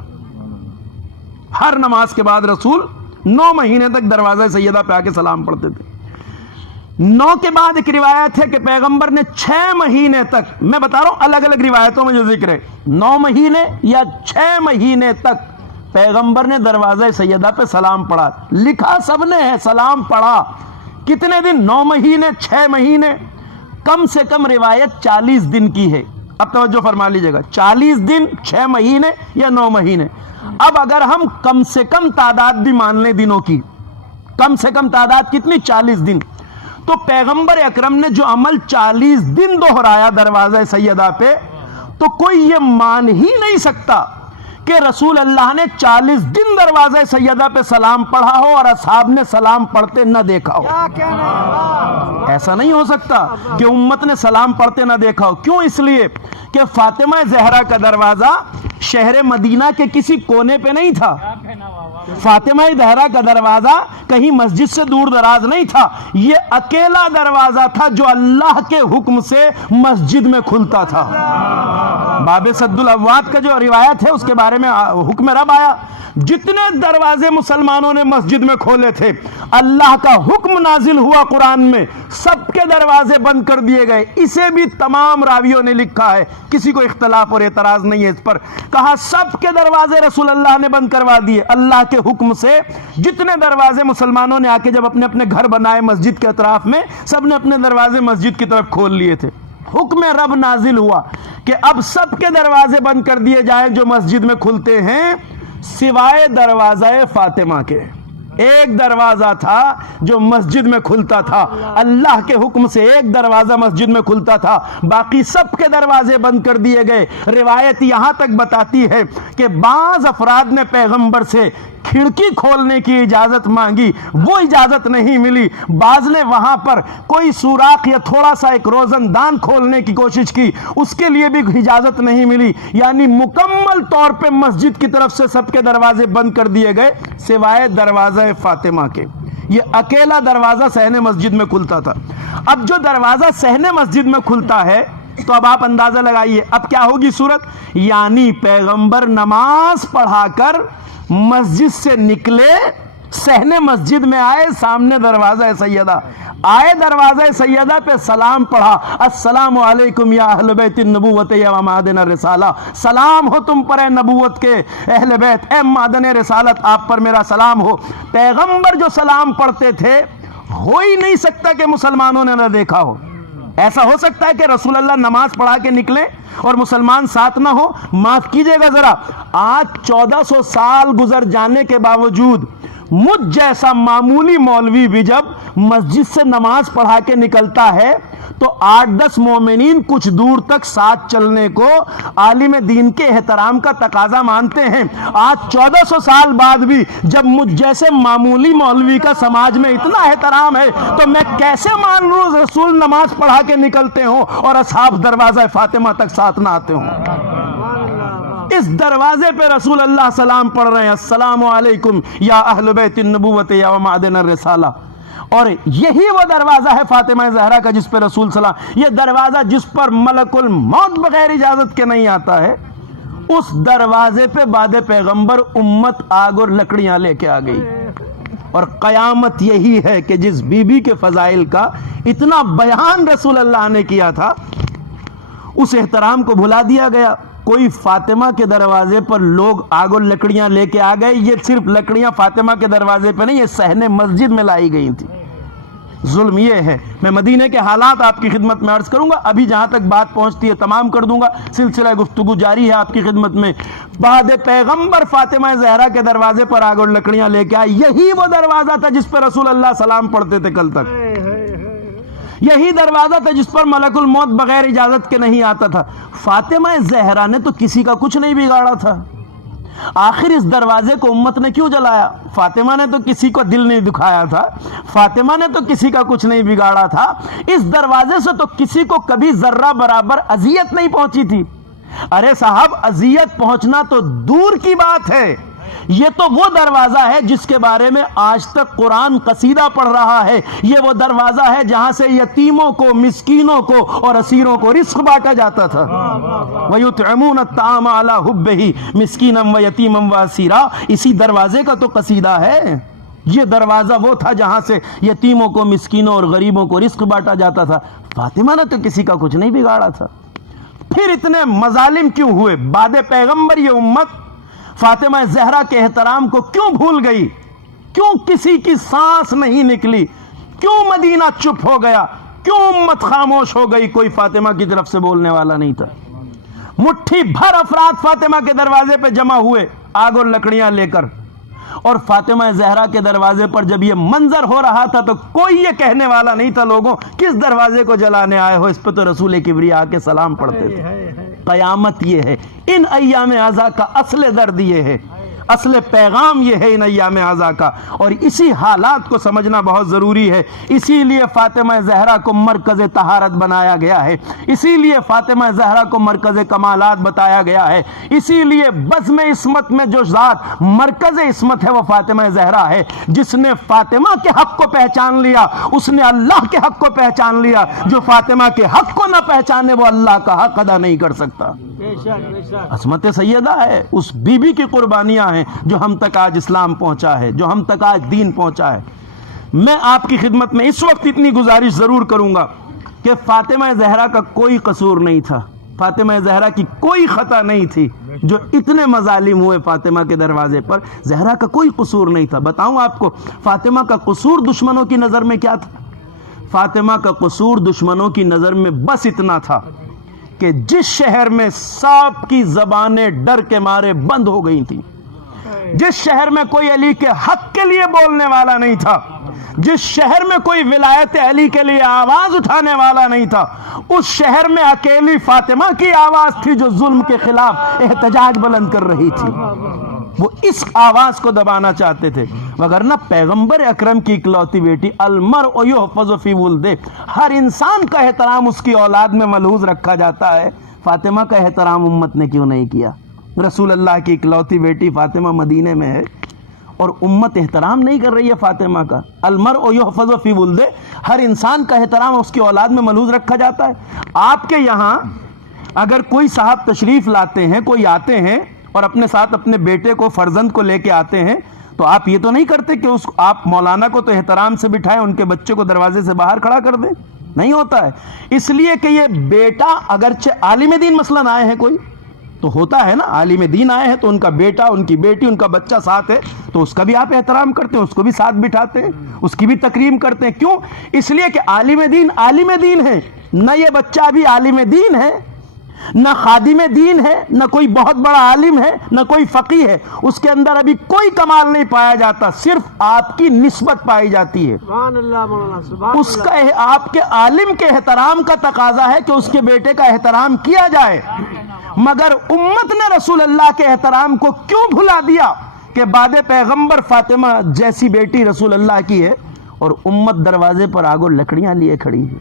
ہر نماز کے بعد رسول 9 مہینے تک دروازہ سیدہ پہ آ کے سلام پڑھتے تھے۔ 9 کے بعد ایک روایت ہے کہ پیغمبر نے 6 مہینے تک، میں بتا رہا ہوں الگ الگ روایتوں میں جو ذکر ہے، 9 مہینے یا 6 مہینے تک پیغمبر نے دروازہ سیدہ پہ سلام پڑھا۔ لکھا سب نے ہے، سلام پڑھا۔ کتنے دن؟ 9 مہینے، 6 مہینے، کم سے کم روایت 40 دن کی ہے۔ اب توجہ فرما لیجئے گا، 40 دن، 6 مہینے یا 9 مہینے۔ اب اگر ہم کم سے کم تعداد بھی مان لیں دنوں کی، کم سے کم تعداد کتنی؟ 40 دن، تو پیغمبر اکرم نے جو عمل 40 دن دہرایا دروازہ سیدہ پہ، تو کوئی یہ مان ہی نہیں سکتا کہ رسول اللہ نے 40 دن دروازہ سیدہ پہ سلام پڑھا ہو اور اصحاب نے سلام پڑھتے نہ دیکھا ہو؟ ایسا نہیں ہو سکتا کہ امت نے سلام پڑھتے نہ دیکھا ہو. کیوں؟ اس لیے کہ فاطمہ زہرا کا دروازہ شہر مدینہ کے کسی کونے پہ نہیں تھا. فاطمہ زہرا کا دروازہ کہیں مسجد سے دور دراز نہیں تھا. یہ اکیلا دروازہ تھا جو اللہ کے حکم سے مسجد میں کھلتا تھا. باب سد الابواب کا جو روایت ہے اس کے بارے میں حکم رب آیا. جتنے دروازے مسلمانوں نے مسجد میں کھولے تھے اللہ کا حکم نازل ہوا قرآن میں, سب کے دروازے بند کر دیے گئے. اسے بھی تمام راویوں نے لکھا ہے, کسی کو اختلاف اور اعتراض نہیں ہے اس پر. کہا سب کے دروازے رسول اللہ نے بند کروا دیے اللہ کے حکم سے. جتنے دروازے مسلمانوں نے آ کے جب اپنے اپنے گھر بنائے مسجد کے اطراف میں, سب نے اپنے دروازے مسجد کی طرف کھول لیے تھے. حکم رب نازل ہوا کہ اب سب کے دروازے بند کر دیے جائیں جو مسجد میں کھلتے ہیں, سوائے دروازہ فاطمہ کے. ایک دروازہ تھا جو مسجد میں کھلتا تھا, اللہ کے حکم سے ایک دروازہ مسجد میں کھلتا تھا, باقی سب کے دروازے بند کر دیے گئے. روایت یہاں تک بتاتی ہے کہ بعض افراد نے پیغمبر سے کھڑکی کھولنے کی اجازت مانگی, وہ اجازت نہیں ملی. بعض نے وہاں پر کوئی سوراخ یا تھوڑا سا ایک روزن دان کھولنے کی کوشش کی, اس کے لیے بھی اجازت نہیں ملی. یعنی مکمل طور پہ مسجد کی طرف سے سب کے دروازے بند کر دیے گئے سوائے دروازہ فاطمہ کے. یہ اکیلا دروازہ صحن مسجد میں کھلتا تھا. اب جو دروازہ صحن مسجد میں کھلتا ہے تو اب آپ اندازہ لگائیے اب کیا ہوگی صورت. یعنی پیغمبر نماز پڑھا کر مسجد سے نکلے, صحن مسجد میں آئے, سامنے دروازہ سیدہ آئے, دروازہ سیدہ پہ سلام پڑھا, السلام علیکم یا اہل بیت النبوت یا معدن الرسالہ, سلام ہو تم پر اے نبوت کے اہل بیت, اے معدن رسالت آپ پر میرا سلام ہو. پیغمبر جو سلام پڑھتے تھے ہو ہی نہیں سکتا کہ مسلمانوں نے نہ دیکھا ہو. ایسا ہو سکتا ہے کہ رسول اللہ نماز پڑھا کے نکلے اور مسلمان ساتھ نہ ہو؟ معاف کیجئے گا ذرا, آج 1400 سال گزر جانے کے باوجود مجھ جیسا معمولی مولوی بھی جب مسجد سے نماز پڑھا کے نکلتا ہے تو 8-10 مومنین کچھ دور تک ساتھ چلنے کو عالم دین کے احترام کا تقاضا مانتے ہیں. آج 1400 سال بعد بھی جب مجھ جیسے معمولی مولوی کا سماج میں اتنا احترام ہے تو میں کیسے مان لوں رسول نماز پڑھا کے نکلتے ہوں اور اصحاب دروازہ فاطمہ تک ساتھ نہ آتے ہوں. اس دروازے پہ رسول اللہ سلام پڑھ رہے ہیں, السلام علیکم یا اہل بیت النبوت یا معدن الرسالہ. اور یہی وہ دروازہ ہے فاطمہ زہرا کا جس پہ رسول سلام, یہ دروازہ جس پر ملک الموت بغیر اجازت کے نہیں آتا ہے. اس دروازے پہ بعد پیغمبر امت آگ اور لکڑیاں لے کے آ گئی. اور قیامت یہی ہے کہ جس بی بی کے فضائل کا اتنا بیان رسول اللہ نے کیا تھا اس احترام کو بھلا دیا گیا. کوئی فاطمہ کے دروازے پر لوگ آگ اور لکڑیاں لے کے آ گئے. یہ صرف لکڑیاں فاطمہ کے دروازے پہ نہیں, یہ صحن مسجد میں لائی گئی تھی. ظلم یہ ہے. میں مدینے کے حالات آپ کی خدمت میں عرض کروں گا, ابھی جہاں تک بات پہنچتی ہے تمام کر دوں گا, سلسلہ گفتگو جاری ہے آپ کی خدمت میں. بعد پیغمبر فاطمہ زہرا کے دروازے پر آگ اور لکڑیاں لے کے آئے. یہی وہ دروازہ تھا جس پہ رسول اللہ سلام پڑھتے تھے کل تک. یہی دروازہ تھا جس پر ملک الموت بغیر اجازت کے نہیں آتا تھا. فاطمہ زہرا نے تو کسی کا کچھ نہیں بگاڑا تھا. آخر اس دروازے کو امت نے کیوں جلایا؟ فاطمہ نے تو کسی کو دل نہیں دکھایا تھا, فاطمہ نے تو کسی کا کچھ نہیں بگاڑا تھا. اس دروازے سے تو کسی کو کبھی ذرہ برابر اذیت نہیں پہنچی تھی. ارے صاحب, اذیت پہنچنا تو دور کی بات ہے, یہ تو وہ دروازہ ہے جس کے بارے میں آج تک قرآن قصیدہ پڑھ رہا ہے. یہ وہ دروازہ ہے جہاں سے یتیموں کو, مسکینوں کو اور اسیروں کو رزق بانٹا جاتا تھا. وَيُطْعِمُونَ الطَّعَامَ عَلَىٰ حُبِّهِ مِسْكِينًا وَيَتِيمًا وَأَسِيرًا. اسی دروازے کا تو قصیدہ ہے. یہ دروازہ وہ تھا جہاں سے یتیموں کو, مسکینوں اور غریبوں کو رزق بانٹا جاتا تھا. فاطمہ نے تو کسی کا کچھ نہیں بگاڑا تھا. پھر اتنے مظالم کیوں ہوئے؟ بعد پیغمبر یہ امت فاطمہ زہرا کے احترام کو کیوں بھول گئی؟ کیوں کسی کی سانس نہیں نکلی؟ کیوں مدینہ چپ ہو گیا؟ کیوں امت خاموش ہو گئی؟ کوئی فاطمہ کی طرف سے بولنے والا نہیں تھا. مٹھی بھر افراد فاطمہ کے دروازے پہ جمع ہوئے آگ اور لکڑیاں لے کر, اور فاطمہ زہرا کے دروازے پر جب یہ منظر ہو رہا تھا تو کوئی یہ کہنے والا نہیں تھا لوگوں کس دروازے کو جلانے آئے ہو, اس پہ تو رسول کبریا آ کے سلام پڑھتے تھے. قیامت یہ ہے، ان ایام اعزا کا اصل درد یہ ہے، اصل پیغام یہ ہے ان ایام اعزا کا، اور اسی حالات کو سمجھنا بہت ضروری ہے۔ اسی لیے فاطمہ زہرا کو مرکز طہارت بنایا گیا ہے، اسی لیے فاطمہ زہرا کو مرکز کمالات بتایا گیا ہے، اسی لیے بزم عصمت میں جو ذات مرکز عصمت ہے وہ فاطمہ زہرا ہے۔ جس نے فاطمہ کے حق کو پہچان لیا اس نے اللہ کے حق کو پہچان لیا، جو فاطمہ کے حق کو نہ پہچانے وہ اللہ کا حق ادا نہیں کر سکتا۔ عصمت سیدہ ہے، اس بی بی کی قربانیاں ہیں جو ہم تک آج اسلام پہنچا ہے، جو ہم تک آج دین پہنچا ہے۔ میں آپ کی خدمت میں اس وقت اتنی گزارش ضرور کروں گا کہ فاطمہ زہرا کا کوئی قصور نہیں تھا، فاطمہ زہرا کی کوئی خطا نہیں تھی، جو اتنے مظالم ہوئے فاطمہ کے دروازے پر، زہرا کا کوئی قصور نہیں تھا۔ بتاؤں آپ کو فاطمہ کا قصور دشمنوں کی نظر میں کیا تھا؟ فاطمہ کا قصور دشمنوں کی نظر میں بس اتنا تھا کہ جس شہر میں سانپ کی زبانیں ڈر کے مارے بند ہو گئی تھیں، جس شہر میں کوئی علی کے حق کے لیے بولنے والا نہیں تھا، جس شہر میں کوئی ولایت علی کے لیے آواز اٹھانے والا نہیں تھا، اس شہر میں اکیلی فاطمہ کی آواز تھی جو ظلم کے خلاف احتجاج بلند کر رہی تھی۔ وہ اس آواز کو دبانا چاہتے تھے، وگرنہ پیغمبر اکرم کی اکلوتی بیٹی المرء یحفظ فی ولدہ، ہر انسان کا احترام اس کی اولاد میں ملحوظ رکھا جاتا ہے، فاطمہ کا احترام امت نے کیوں نہیں کیا؟ رسول اللہ کی اکلوتی بیٹی فاطمہ مدینے میں ہے اور امت احترام نہیں کر رہی ہے فاطمہ کا۔ المرء یحفظ فی ولدہ، ہر انسان کا احترام اس کی اولاد میں ملحوظ رکھا جاتا ہے۔ آپ کے یہاں اگر کوئی صاحب تشریف لاتے ہیں، کوئی آتے ہیں اور اپنے ساتھ اپنے بیٹے کو، فرزند کو لے کے آتے ہیں، تو آپ یہ تو نہیں کرتے کہ آپ مولانا کو تو احترام سے بٹھائیں، ان کے بچے کو دروازے سے باہر کھڑا کر دیں؟ نہیں ہوتا ہے، اس لیے کہ یہ بیٹا اگرچہ عالم دین مثلاً آئے ہیں کوئی تو ہوتا ہے نا، عالم دین آئے ہیں تو ان کا بیٹا، ان کی بیٹی، ان کا بچہ ساتھ ہے تو اس کا بھی آپ احترام کرتے ہیں، اس کو بھی ساتھ بٹھاتے ہیں، اس کی بھی تکریم کرتے ہیں۔ کیوں؟ اس لیے کہ عالم دین ہے، نہ یہ بچہ ابھی عالم دین ہے، نہ خادم دین ہے، نہ کوئی بہت بڑا عالم ہے، نہ کوئی فقیہ ہے، اس کے اندر ابھی کوئی کمال نہیں پایا جاتا، صرف آپ کی نسبت پائی جاتی ہے۔ سبحان اللہ مولانا، سبحان اس کا آپ کے عالم کے احترام کا تقاضا ہے کہ اس کے بیٹے کا احترام کیا جائے، مگر امت نے رسول اللہ کے احترام کو کیوں بھلا دیا کہ بعد پیغمبر فاطمہ جیسی بیٹی رسول اللہ کی ہے اور امت دروازے پر آگو لکڑیاں لیے کھڑی ہے؟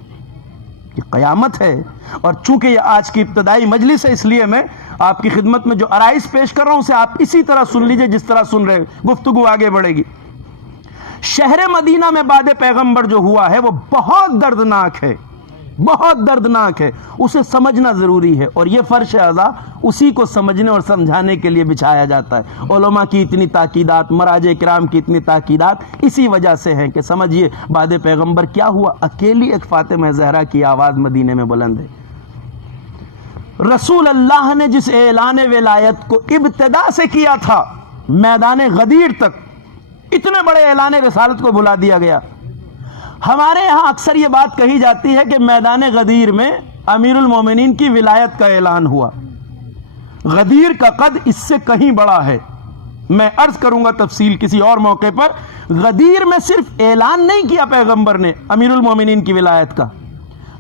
یہ قیامت ہے۔ اور چونکہ یہ آج کی ابتدائی مجلس ہے، اس لیے میں آپ کی خدمت میں جو عرائض پیش کر رہا ہوں اسے آپ اسی طرح سن لیجئے جس طرح سن رہے، گفتگو آگے بڑھے گی۔ شہر مدینہ میں بعد پیغمبر جو ہوا ہے وہ بہت دردناک ہے، بہت دردناک ہے، اسے سمجھنا ضروری ہے، اور یہ فرش اعضا اسی کو سمجھنے اور سمجھانے کے لیے بچھایا جاتا ہے۔ علماء کی اتنی تاکیدات، مراجع کرام کی اتنی تاکیدات اسی وجہ سے ہیں کہ سمجھیے بعد پیغمبر کیا ہوا۔ اکیلی ایک فاطمہ زہرا کی آواز مدینے میں بلند ہے۔ رسول اللہ نے جس اعلان ولایت کو ابتدا سے کیا تھا میدان غدیر تک، اتنے بڑے اعلان رسالت کو بلا دیا گیا۔ ہمارے ہاں اکثر یہ بات کہی جاتی ہے کہ میدان غدیر میں امیر المومنین کی ولایت کا اعلان ہوا۔ غدیر کا قد اس سے کہیں بڑا ہے، میں عرض کروں گا تفصیل کسی اور موقع پر۔ غدیر میں صرف اعلان نہیں کیا پیغمبر نے امیر المومنین کی ولایت کا،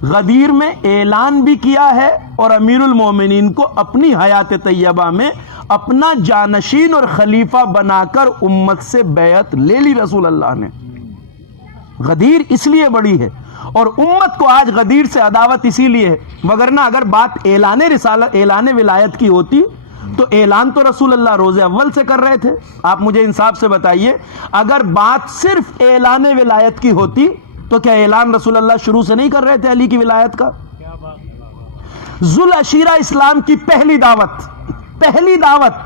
غدیر میں اعلان بھی کیا ہے اور امیر المومنین کو اپنی حیات طیبہ میں اپنا جانشین اور خلیفہ بنا کر امت سے بیعت لے لی رسول اللہ نے۔ غدیر اس لیے بڑی ہے اور امت کو آج غدیر سے عداوت اسی لیے ہے، وگرنہ اگر بات اعلان رسالت، اعلان ولایت کی ہوتی تو اعلان تو رسول اللہ روز اول سے کر رہے تھے۔ آپ مجھے انصاف سے بتائیے، اگر بات صرف اعلان ولایت کی ہوتی تو کیا اعلان رسول اللہ شروع سے نہیں کر رہے تھے علی کی ولایت کا؟ ذوالعشیرہ اسلام کی پہلی دعوت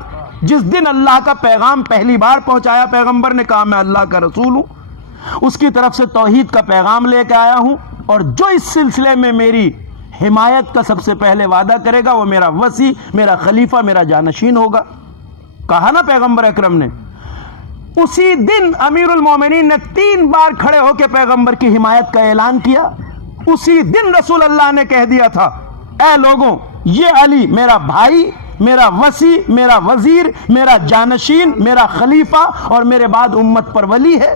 جس دن اللہ کا پیغام پہلی بار پہنچایا پیغمبر نے، کہا میں اللہ کا رسول ہوں، اس کی طرف سے توحید کا پیغام لے کے آیا ہوں، اور جو اس سلسلے میں میری حمایت کا سب سے پہلے وعدہ کرے گا وہ میرا وصی، میرا خلیفہ، میرا جانشین ہوگا، کہا نا پیغمبر اکرم نے۔ اسی دن امیر المومنین نے 3 بار کھڑے ہو کے پیغمبر کی حمایت کا اعلان کیا۔ اسی دن رسول اللہ نے کہہ دیا تھا، اے لوگوں، یہ علی میرا بھائی، میرا وصی، میرا وزیر، میرا جانشین، میرا خلیفہ اور میرے بعد امت پر ولی ہے۔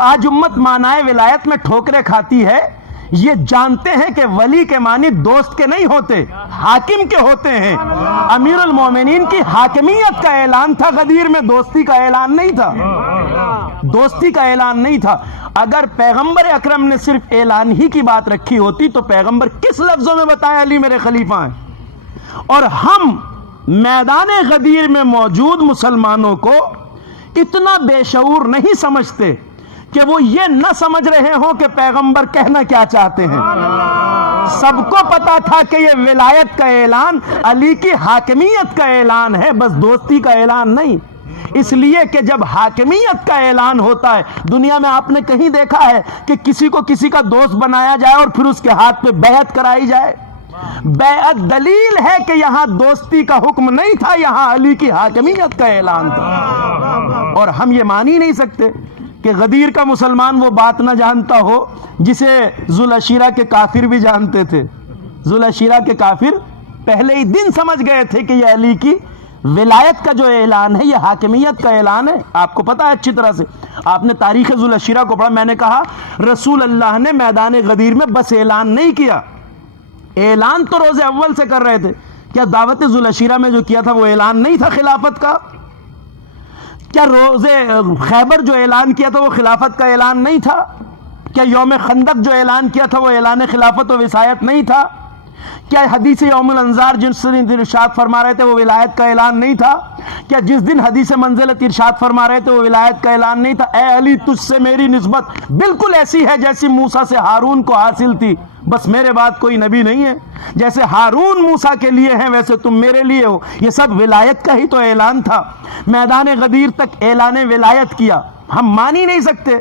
آج امت معنائے ولایت میں ٹھوکرے کھاتی ہے، یہ جانتے ہیں کہ ولی کے معنی دوست کے نہیں ہوتے، حاکم کے ہوتے ہیں۔ امیر المومنین کی حاکمیت کا اعلان تھا غدیر میں، دوستی کا اعلان نہیں تھا، دوستی کا اعلان نہیں تھا۔ اگر پیغمبر اکرم نے صرف اعلان ہی کی بات رکھی ہوتی تو پیغمبر کس لفظوں میں بتائے علی میرے خلیفہ ہیں؟ اور ہم میدان غدیر میں موجود مسلمانوں کو اتنا بے شعور نہیں سمجھتے کہ وہ یہ نہ سمجھ رہے ہوں کہ پیغمبر کہنا کیا چاہتے ہیں۔ سب کو پتا تھا کہ یہ ولایت کا اعلان علی کی حاکمیت کا اعلان ہے، بس دوستی کا اعلان نہیں۔ اس لیے کہ جب حاکمیت کا اعلان ہوتا ہے، دنیا میں آپ نے کہیں دیکھا ہے کہ کسی کو کسی کا دوست بنایا جائے اور پھر اس کے ہاتھ پہ بیعت کرائی جائے؟ بیعت دلیل ہے کہ یہاں دوستی کا حکم نہیں تھا، یہاں علی کی حاکمیت کا اعلان تھا۔ اور ہم یہ مان ہی نہیں سکتے کہ غدیر کا مسلمان وہ بات نہ جانتا ہو جسے ذوالعشیرہ کے کافر بھی جانتے تھے۔ ذوالعشیرہ کے کافر پہلے ہی دن سمجھ گئے تھے کہ یہ علی کی ولایت کا جو اعلان ہے یہ حاکمیت کا اعلان ہے۔ آپ کو پتا ہے اچھی طرح سے، آپ نے تاریخ ذوالعشیرہ کو پڑھا۔ میں نے کہا رسول اللہ نے میدان غدیر میں بس اعلان نہیں کیا، اعلان تو روز اول سے کر رہے تھے۔ کیا دعوت ذوالعشیرہ میں جو کیا تھا وہ اعلان نہیں تھا خلافت کا؟ کیا روز خیبر جو اعلان کیا تھا وہ خلافت کا اعلان نہیں تھا؟ کیا یوم خندق جو اعلان کیا تھا وہ اعلان خلافت و وصایت نہیں تھا؟ کیا حدیث یوم الانظار جس دن ارشاد فرما رہے تھے وہ ولایت کا اعلان نہیں تھا؟ کیا جس دن حدیث منزلت ارشاد فرما رہے تھے وہ ولایت کا اعلان نہیں تھا؟ اے علی تجھ سے میری نسبت بالکل ایسی ہے جیسی موسیٰ سے ہارون کو حاصل تھی، بس میرے بعد کوئی نبی نہیں ہے۔ جیسے ہارون موسیٰ کے لیے ہیں ویسے تم میرے لیے ہو۔ یہ سب ولایت کا ہی تو اعلان تھا۔ میدان غدیر تک اعلان ولایت کیا۔ ہم مان ہی نہیں سکتے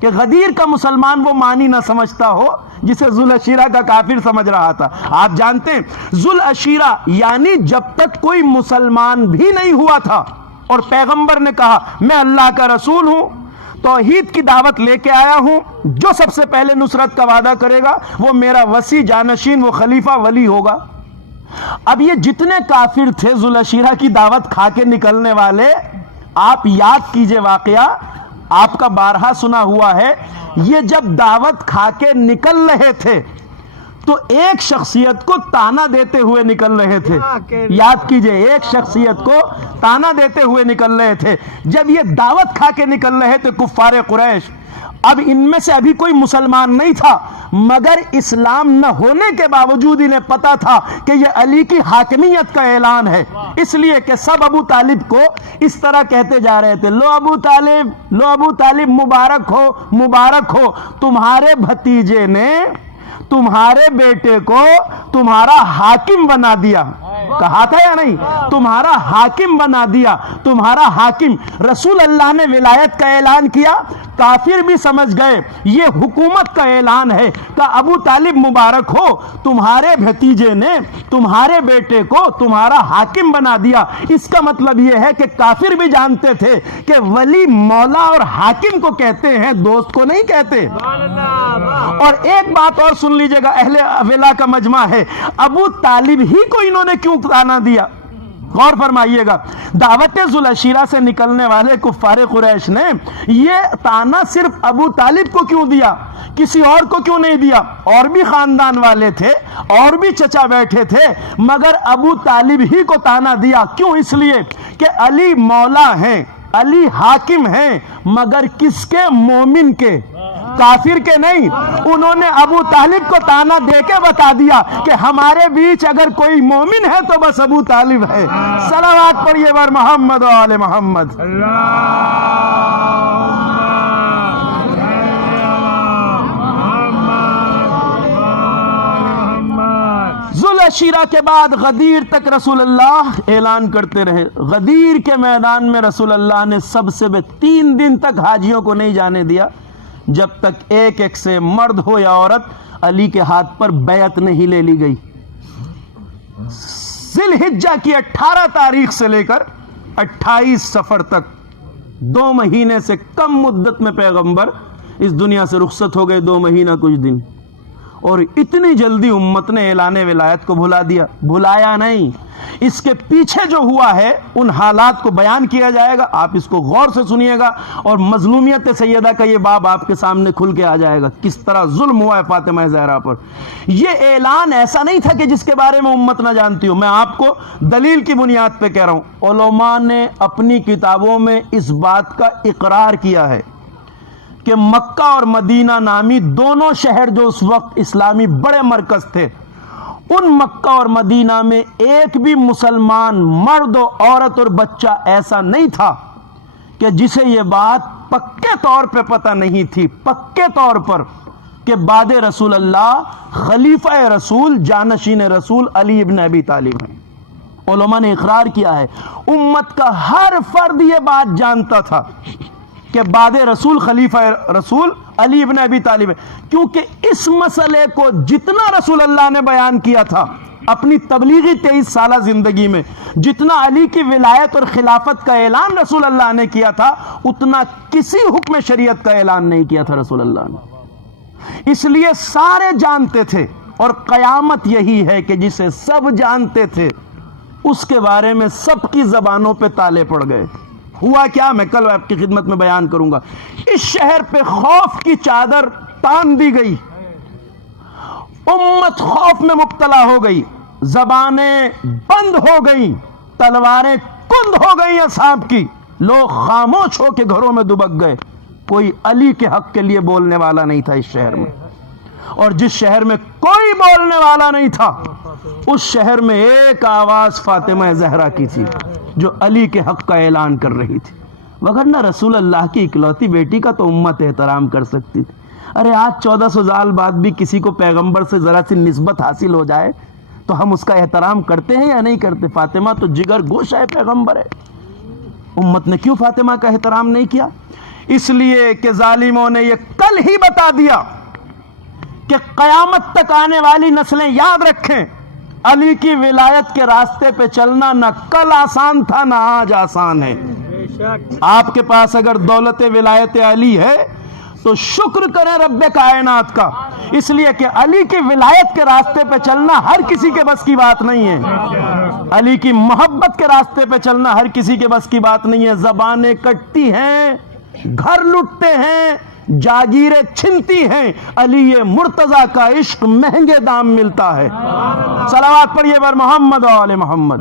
کہ غدیر کا مسلمان وہ معنی نہ سمجھتا ہو جسے ذوالعشیرہ کا کافر سمجھ رہا تھا۔ آپ جانتے ہیں ذوالعشیرہ یعنی جب تک کوئی مسلمان بھی نہیں ہوا تھا اور پیغمبر نے کہا میں اللہ کا رسول ہوں، توحید کی دعوت لے کے آیا ہوں، جو سب سے پہلے نصرت کا وعدہ کرے گا وہ میرا وصی جانشین، وہ خلیفہ ولی ہوگا۔ اب یہ جتنے کافر تھے ذوالعشیرہ کی دعوت کھا کے نکلنے والے، آپ یاد کیجئے واقعہ، آپ کا بارہا سنا ہوا ہے، یہ جب دعوت کھا کے نکل رہے تھے تو ایک شخصیت کو تانا دیتے ہوئے نکل رہے تھے۔ یاد کیجئے، ایک شخصیت کو تانا دیتے ہوئے نکل رہے تھے جب یہ دعوت کھا کے نکل رہے تھے کفار قریش۔ اب ان میں سے ابھی کوئی مسلمان نہیں تھا، مگر اسلام نہ ہونے کے باوجود انہیں پتا تھا کہ یہ علی کی حاکمیت کا اعلان ہے، اس لیے کہ سب ابو طالب کو اس طرح کہتے جا رہے تھے، لو ابو طالب، لو ابو طالب، مبارک ہو، مبارک ہو، تمہارے بھتیجے نے تمہارے بیٹے کو تمہارا حاکم بنا دیا۔ کہا تھا یا نہیں؟ تمہارا حاکم بنا دیا، تمہارا حاکم۔ رسول اللہ نے ولایت کا اعلان کیا، کافر بھی سمجھ گئے یہ حکومت کا اعلان ہے، کہ ابو طالب مبارک ہو، تمہارے بھتیجے نے تمہارے بیٹے کو تمہارا حاکم بنا دیا۔ اس کا مطلب یہ ہے کہ کافر بھی جانتے تھے کہ ولی مولا اور حاکم کو کہتے ہیں، دوست کو نہیں کہتے۔ اور ایک بات اور سن لیجئے گا، اہل ولا کا مجمع ہے، ابو طالب ہی کو انہوں نے کیوں تانا دیا؟ غور فرمائیے گا، دعوت ذوالعشیرہ سے نکلنے والے کفار قریش نے یہ تانا صرف ابو طالب کو کیوں دیا، کسی اور کو کیوں نہیں دیا؟ اور بھی خاندان والے تھے، اور بھی چچا بیٹھے تھے، مگر ابو طالب ہی کو تانا دیا۔ کیوں؟ اس لیے کہ علی مولا ہیں، علی حاکم ہیں، مگر کس کے؟ مومن کے، کافر کے نہیں۔ انہوں نے ابو طالب کو تانا دے کے بتا دیا کہ ہمارے بیچ اگر کوئی مومن ہے تو بس ابو طالب ہے۔ صلوات پڑھیے بر محمد و آل محمد۔ ذوالعشیرہ کے بعد غدیر تک رسول اللہ اعلان کرتے رہے۔ غدیر کے میدان میں رسول اللہ نے سب سے 3 دن تک حاجیوں کو نہیں جانے دیا جب تک ایک ایک سے مرد ہو یا عورت علی کے ہاتھ پر بیعت نہیں لے لی گئی۔ ذی الحجہ کی 18 تاریخ سے لے کر 28 صفر تک 2 مہینے سے کم مدت میں پیغمبر اس دنیا سے رخصت ہو گئے، 2 مہینہ کچھ دن، اور اتنی جلدی امت نے اعلان ولایت کو بھلا دیا۔ بھلایا نہیں، اس کے پیچھے جو ہوا ہے ان حالات کو بیان کیا جائے گا، آپ اس کو غور سے سنیے گا اور مظلومیت سیدہ کا یہ باب آپ کے سامنے کھل کے آ جائے گا، کس طرح ظلم ہوا ہے فاطمہ زہرا پر۔ یہ اعلان ایسا نہیں تھا کہ جس کے بارے میں امت نہ جانتی ہو، میں آپ کو دلیل کی بنیاد پہ کہہ رہا ہوں۔ علماء نے اپنی کتابوں میں اس بات کا اقرار کیا ہے کہ مکہ اور مدینہ نامی دونوں شہر جو اس وقت اسلامی بڑے مرکز تھے، ان مکہ اور مدینہ میں ایک بھی مسلمان مرد و عورت اور بچہ ایسا نہیں تھا کہ جسے یہ بات پکے طور پہ پتہ نہیں تھی، پکے طور پر، کہ بعد رسول اللہ خلیفہ رسول جانشین رسول علی ابن ابی طالب ہیں۔ علماء نے اقرار کیا ہے، امت کا ہر فرد یہ بات جانتا تھا کہ بعد رسول خلیفہ رسول علی ابن ابی طالب ہے، کیونکہ اس مسئلے کو جتنا رسول اللہ نے بیان کیا تھا اپنی تبلیغی 23 سالہ زندگی میں، جتنا علی کی ولایت اور خلافت کا اعلان رسول اللہ نے کیا تھا، اتنا کسی حکم شریعت کا اعلان نہیں کیا تھا رسول اللہ نے۔ اس لیے سارے جانتے تھے، اور قیامت یہی ہے کہ جسے سب جانتے تھے اس کے بارے میں سب کی زبانوں پہ تالے پڑ گئے۔ ہوا کیا میں کل آپ کی خدمت میں بیان کروں گا۔ اس شہر پہ خوف کی چادر تان دی گئی، امت خوف میں مبتلا ہو گئی، زبانیں بند ہو گئیں، تلواریں کند ہو گئیں اصحاب کی، لوگ خاموش ہو کے گھروں میں دبک گئے، کوئی علی کے حق کے لیے بولنے والا نہیں تھا اس شہر میں۔ اور جس شہر میں کوئی بولنے والا نہیں تھا اس شہر میں ایک آواز فاطمہ زہرا کی تھی جو علی کے حق کا اعلان کر رہی تھی، وگرنہ رسول اللہ کی اکلوتی بیٹی کا تو امت احترام کر سکتی تھی۔ ارے آج 1400 سال بعد بھی کسی کو پیغمبر سے ذرا سی نسبت حاصل ہو جائے تو ہم اس کا احترام کرتے ہیں یا نہیں کرتے؟ فاطمہ تو جگر گوشہ ہے، پیغمبر ہے۔ امت نے کیوں فاطمہ کا احترام نہیں کیا؟ اس لیے کہ ظالموں نے یہ کل ہی بتا دیا کہ قیامت تک آنے والی نسلیں یاد رکھیں، علی کی ولایت کے راستے پہ چلنا نہ کل آسان تھا نہ آج آسان ہے۔ آپ کے پاس اگر دولت ولایت علی ہے تو شکر کریں رب کائنات کا، اس لیے کہ علی کی ولایت کے راستے پہ چلنا ہر کسی کے بس کی بات نہیں ہے، علی کی محبت کے راستے پہ چلنا ہر کسی کے بس کی بات نہیں ہے۔ زبانیں کٹتی ہیں، گھر لٹتے ہیں، جاگیریں چھنتی ہیں، علی مرتضی کا عشق مہنگے دام ملتا ہے۔ صلوات پڑھیے بر محمد و آل محمد۔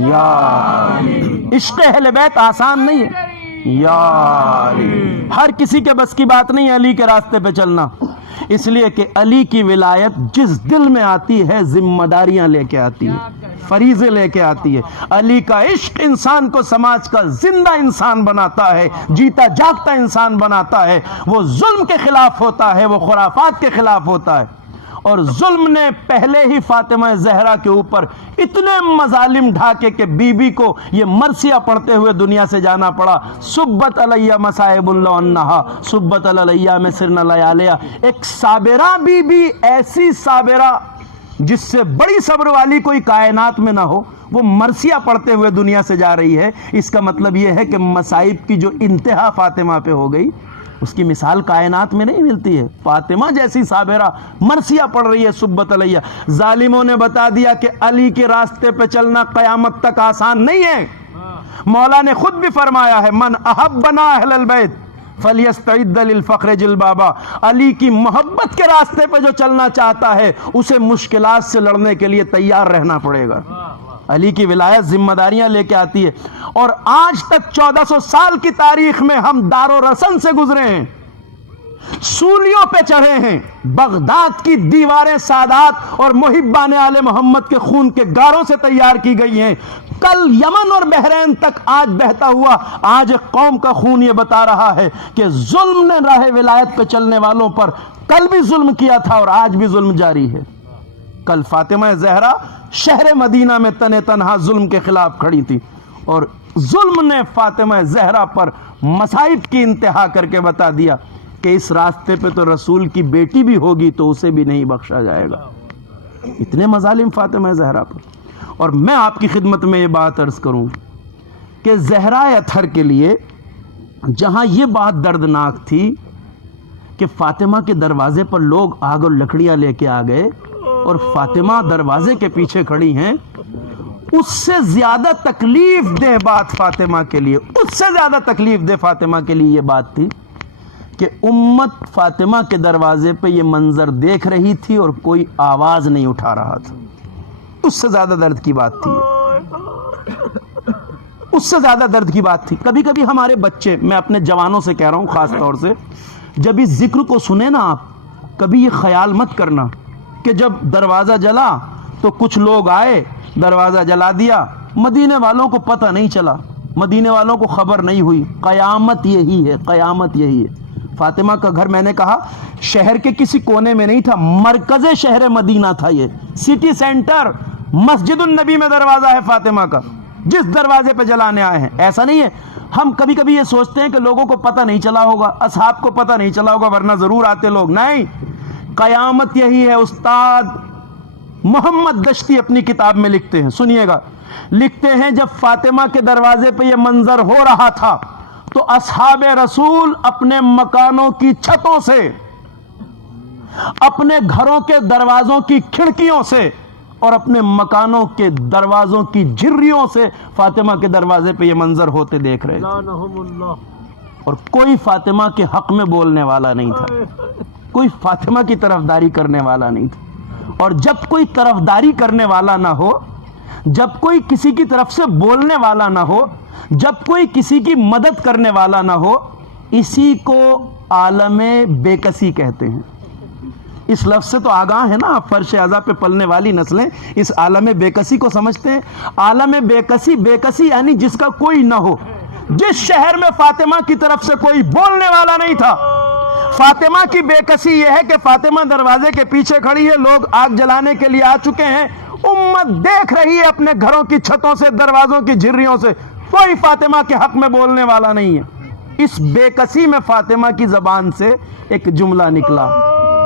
یا عشق اہل بیت آسان نہیں ہے، یا ہر کسی کے بس کی بات نہیں ہے علی کے راستے پہ چلنا، اس لیے کہ علی کی ولایت جس دل میں آتی ہے ذمہ داریاں لے کے آتی ہے، فریضے لے کے آتی ہے۔ علی کا عشق انسان کو سماج کا زندہ انسان بناتا ہے، جیتا جاگتا انسان بناتا ہے، وہ ظلم کے خلاف ہوتا ہے، وہ خرافات کے خلاف ہوتا ہے۔ اور ظلم نے پہلے ہی فاطمہ زہرا کے اوپر اتنے مظالم ڈھاکے کہ بی بی کو یہ مرثیہ پڑھتے ہوئے دنیا سے جانا پڑا۔ سبت علیہ مصائب لو انہا سبت علیہ میں سرن لیالیا، ایک صابرہ بی بی، ایسی صابرہ جس سے بڑی صبر والی کوئی کائنات میں نہ ہو، وہ مرثیہ پڑھتے ہوئے دنیا سے جا رہی ہے۔ اس کا مطلب یہ ہے کہ مصائب کی جو انتہا فاطمہ پہ ہو گئی اس کی مثال کائنات میں نہیں ملتی ہے۔ فاطمہ جیسی صابرہ مرثیہ پڑھ رہی ہے سبت علیہ۔ ظالموں نے بتا دیا کہ علی کے راستے پہ چلنا قیامت تک آسان نہیں ہے۔ مولا نے خود بھی فرمایا ہے، من احبنا اہل البیت فلیستعد للفخر جلبابا، علی کی محبت کے راستے پہ جو چلنا چاہتا ہے اسے مشکلات سے لڑنے کے لیے تیار رہنا پڑے گا۔ علی کی ولایت ذمہ داریاں لے کے آتی ہے، اور آج تک 1400 سال کی تاریخ میں ہم دار و رسن سے گزرے ہیں، سولیوں پہ چڑھے ہیں، بغداد کی دیواریں سادات اور محبان آل محمد کے خون کے گاروں سے تیار کی گئی ہیں۔ کل یمن اور بحرین تک آج بہتا ہوا آج ایک قوم کا خون یہ بتا رہا ہے کہ ظلم نے راہ ولایت پہ چلنے والوں پر کل بھی ظلم کیا تھا اور آج بھی ظلم جاری ہے۔ کل فاطمہ زہرا شہر مدینہ میں تنے تنہا ظلم کے خلاف کھڑی تھی، اور ظلم نے فاطمہ زہرا پر مصائب کی انتہا کر کے بتا دیا کہ اس راستے پہ تو رسول کی بیٹی بھی ہوگی تو اسے بھی نہیں بخشا جائے گا۔ اتنے مظالم فاطمہ زہرا پر۔ اور میں آپ کی خدمت میں یہ بات عرض کروں کہ زہرا اطہر کے لیے جہاں یہ بات دردناک تھی کہ فاطمہ کے دروازے پر لوگ آگ اور لکڑیاں لے کے آ گئے اور فاطمہ دروازے کے پیچھے کھڑی ہیں، اس سے زیادہ تکلیف دہ بات فاطمہ کے لیے، اس سے زیادہ تکلیف دہ فاطمہ کے لیے یہ بات تھی کہ امت فاطمہ کے دروازے پہ یہ منظر دیکھ رہی تھی اور کوئی آواز نہیں اٹھا رہا تھا۔ اس سے زیادہ درد کی بات تھی، اس سے زیادہ درد کی بات تھی۔ کبھی کبھی ہمارے بچے، میں اپنے جوانوں سے کہہ رہا ہوں خاص طور سے، جب اس ذکر کو سنیں نا آپ، کبھی یہ خیال مت کرنا کہ جب دروازہ جلا تو کچھ لوگ آئے، دروازہ جلا دیا، مدینے والوں کو پتہ نہیں چلا، مدینے والوں کو خبر نہیں ہوئی۔ قیامت یہی ہے، قیامت یہی ہے۔ فاطمہ کا گھر میں نے کہا شہر کے کسی کونے میں نہیں تھا، مرکز شہر مدینہ تھا، یہ سٹی سینٹر، مسجد النبی میں دروازہ ہے فاطمہ کا، جس دروازے پہ جلانے آئے ہیں۔ ایسا نہیں ہے، ہم کبھی کبھی یہ سوچتے ہیں کہ لوگوں کو پتہ نہیں چلا ہوگا، اصحاب کو پتہ نہیں چلا ہوگا ورنہ ضرور آتے لوگ، نہیں، قیامت یہی ہے۔ استاد محمد دشتی اپنی کتاب میں لکھتے ہیں، سنیے گا، لکھتے ہیں جب فاطمہ کے دروازے پہ یہ منظر ہو رہا تھا تو اصحاب رسول اپنے مکانوں کی چھتوں سے، اپنے گھروں کے دروازوں کی کھڑکیوں سے اور اپنے مکانوں کے دروازوں کی جھریوں سے فاطمہ کے دروازے پہ یہ منظر ہوتے دیکھ رہے تھے، اور کوئی فاطمہ کے حق میں بولنے والا نہیں تھا، کوئی فاطمہ کی طرفداری کرنے والا نہیں تھا۔ اور جب کوئی طرفداری کرنے والا نہ ہو، جب کوئی کسی کی طرف سے بولنے والا نہ ہو، جب کوئی کسی کی مدد کرنے والا نہ ہو، اسی کو عالم بے کسی کہتے ہیں۔ اس لفظ سے تو آگاہ ہے نا، فرش عزا پہ پلنے والی نسلیں اس عالم بے کسی کو سمجھتے ہیں۔ عالم بے کسی، بے کسی یعنی جس کا کوئی نہ ہو۔ جس شہر میں فاطمہ کی طرف سے کوئی بولنے والا نہیں تھا، فاطمہ کی بے کسی یہ ہے کہ فاطمہ دروازے کے پیچھے کھڑی ہے، لوگ آگ جلانے کے لیے آ چکے ہیں، امت دیکھ رہی ہے اپنے گھروں کی چھتوں سے، دروازوں کی جھریوں سے، کوئی فاطمہ کے حق میں بولنے والا نہیں ہے۔ اس بے کسی میں فاطمہ کی زبان سے ایک جملہ نکلا۔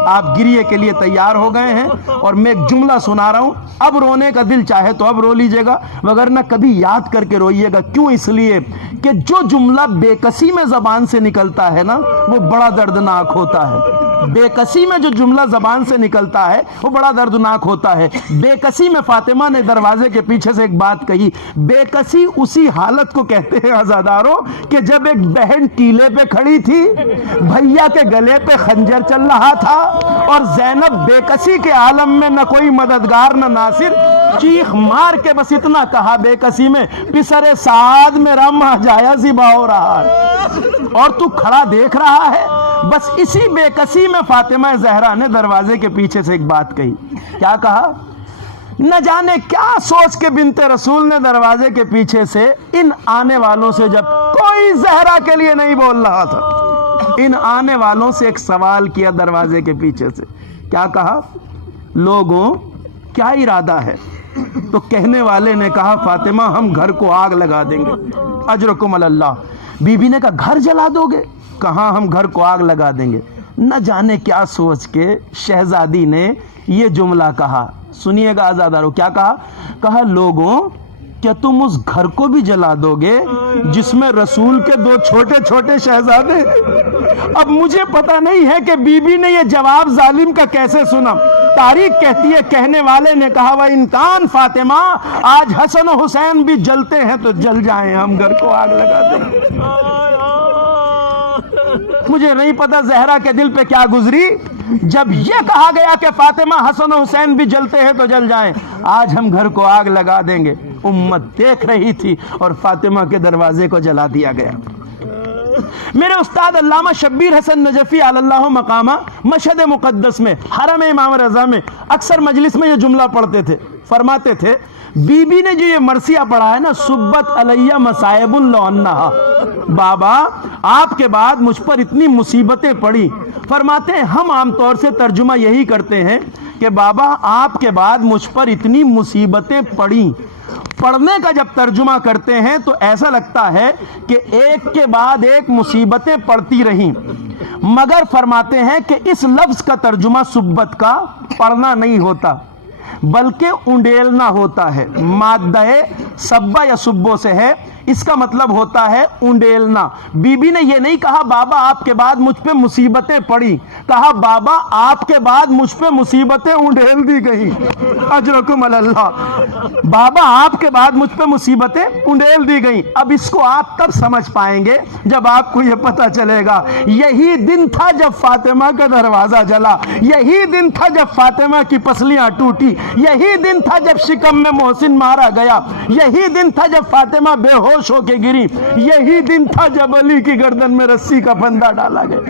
آپ گریے کے لیے تیار ہو گئے ہیں اور میں ایک جملہ سنا رہا ہوں، اب رونے کا دل چاہے تو اب رو لیجئے گا، وگرنہ کبھی یاد کر کے روئیے گا۔ کیوں؟ اس لیے کہ جو جملہ بے کسی میں زبان سے نکلتا ہے نا، وہ بڑا دردناک ہوتا ہے۔ بے کسی میں جو جملہ زبان سے نکلتا ہے وہ بڑا دردناک ہوتا ہے۔ بے کسی میں فاطمہ نے دروازے کے پیچھے سے ایک بات کہی۔ بے کسی اسی حالت کو کہتے ہیں عزاداروں کہ جب ایک بہن ٹیلے پہ کھڑی تھی، بھیا کے گلے پہ خنجر چل رہا تھا اور زینب بے کسی کے عالم میں، نہ کوئی مددگار نہ ناصر، چیخ مار کے بس اتنا کہا بے کسی میں، پسر سعد میرا ماں جایا زبا ہو رہا ہے اور تو کھڑا دیکھ رہا ہے۔ بس اسی بے کسی میں فاطمہ زہرا نے دروازے کے پیچھے سے ایک بات کہی۔ کیا کہا؟ نہ جانے کیا سوچ کے بنت رسول نے دروازے کے پیچھے سے ان آنے والوں سے، جب کوئی زہرا کے لیے نہیں بول رہا تھا، ان آنے والوں سے ایک سوال کیا دروازے کے پیچھے سے۔ کیا کہا؟ لوگوں کیا ارادہ ہے؟ تو کہنے والے نے کہا فاطمہ ہم گھر کو آگ لگا دیں گے، اجرکم اللہ۔ بی بی نے کہا گھر جلا دو گے؟ کہاں ہم گھر کو آگ لگا دیں گے۔ نہ جانے کیا سوچ کے شہزادی نے یہ جملہ کہا۔ سنیے گا آزادارو، کیا کہا؟ کہا لوگوں کیا تم اس گھر کو بھی جلا دو گے جس میں رسول کے دو چھوٹے چھوٹے شہزادے؟ اب مجھے پتہ نہیں ہے کہ بی بی نے یہ جواب ظالم کا کیسے سنا۔ تاریخ کہتی ہے کہنے والے نے کہا وہ انکان فاطمہ آج حسن و حسین بھی جلتے ہیں تو جل جائیں، ہم گھر کو آگ لگا دیں۔ مجھے نہیں پتا زہرا کے دل پہ کیا گزری جب یہ کہا گیا کہ فاطمہ حسن و حسین بھی جلتے ہیں تو جل جائیں، آج ہم گھر کو آگ لگا دیں گے۔ امت دیکھ رہی تھی اور فاطمہ کے دروازے کو جلا دیا گیا۔ میرے استاد علامہ شبیر حسن نجفی علی اللہ مقامہ مشہد مقدس میں حرم امام رضا میں اکثر مجلس میں یہ جملہ پڑھتے تھے، فرماتے تھے بی بی نے جو یہ مرثیہ پڑھا ہے نا، سبت علیہ مصائب لو انہا، بابا آپ کے بعد مجھ پر اتنی مصیبتیں پڑی۔ فرماتے ہیں ہم عام طور سے ترجمہ یہی کرتے ہیں کہ بابا آپ کے بعد مجھ پر اتنی مصیبتیں پڑی۔ پڑھنے کا جب ترجمہ کرتے ہیں تو ایسا لگتا ہے کہ ایک کے بعد ایک مصیبتیں پڑتی رہیں، مگر فرماتے ہیں کہ اس لفظ کا ترجمہ سبت کا پڑھنا نہیں ہوتا بلکہ انڈیلنا ہوتا ہے۔ مادہ سبا یا سبو سے ہے اس کا مطلب ہوتا ہے اونڈیلنا۔ بی بی نے یہ نہیں کہا بابا آپ کے بعد مجھ پہ مصیبتیں پڑی، کہا بابا آپ کے بعد مجھ پہ مصیبتیں اونڈیل دی گئی، اجرکم اللہ، بابا آپ کے بعد مجھ پہ مصیبتیں اونڈیل دی گئیں۔ اب اس کو آپ تب سمجھ پائیں گے جب آپ کو یہ پتہ چلے گا یہی دن تھا جب فاطمہ کا دروازہ جلا، یہی دن تھا جب فاطمہ کی پسلیاں ٹوٹی، یہی دن تھا جب شکم میں محسن مارا گیا، یہی دن تھا جب فاطمہ بے ہوش ہو کے گری، یہی دن تھا جب علی کی گردن میں رسی کا پھندا ڈالا گیا۔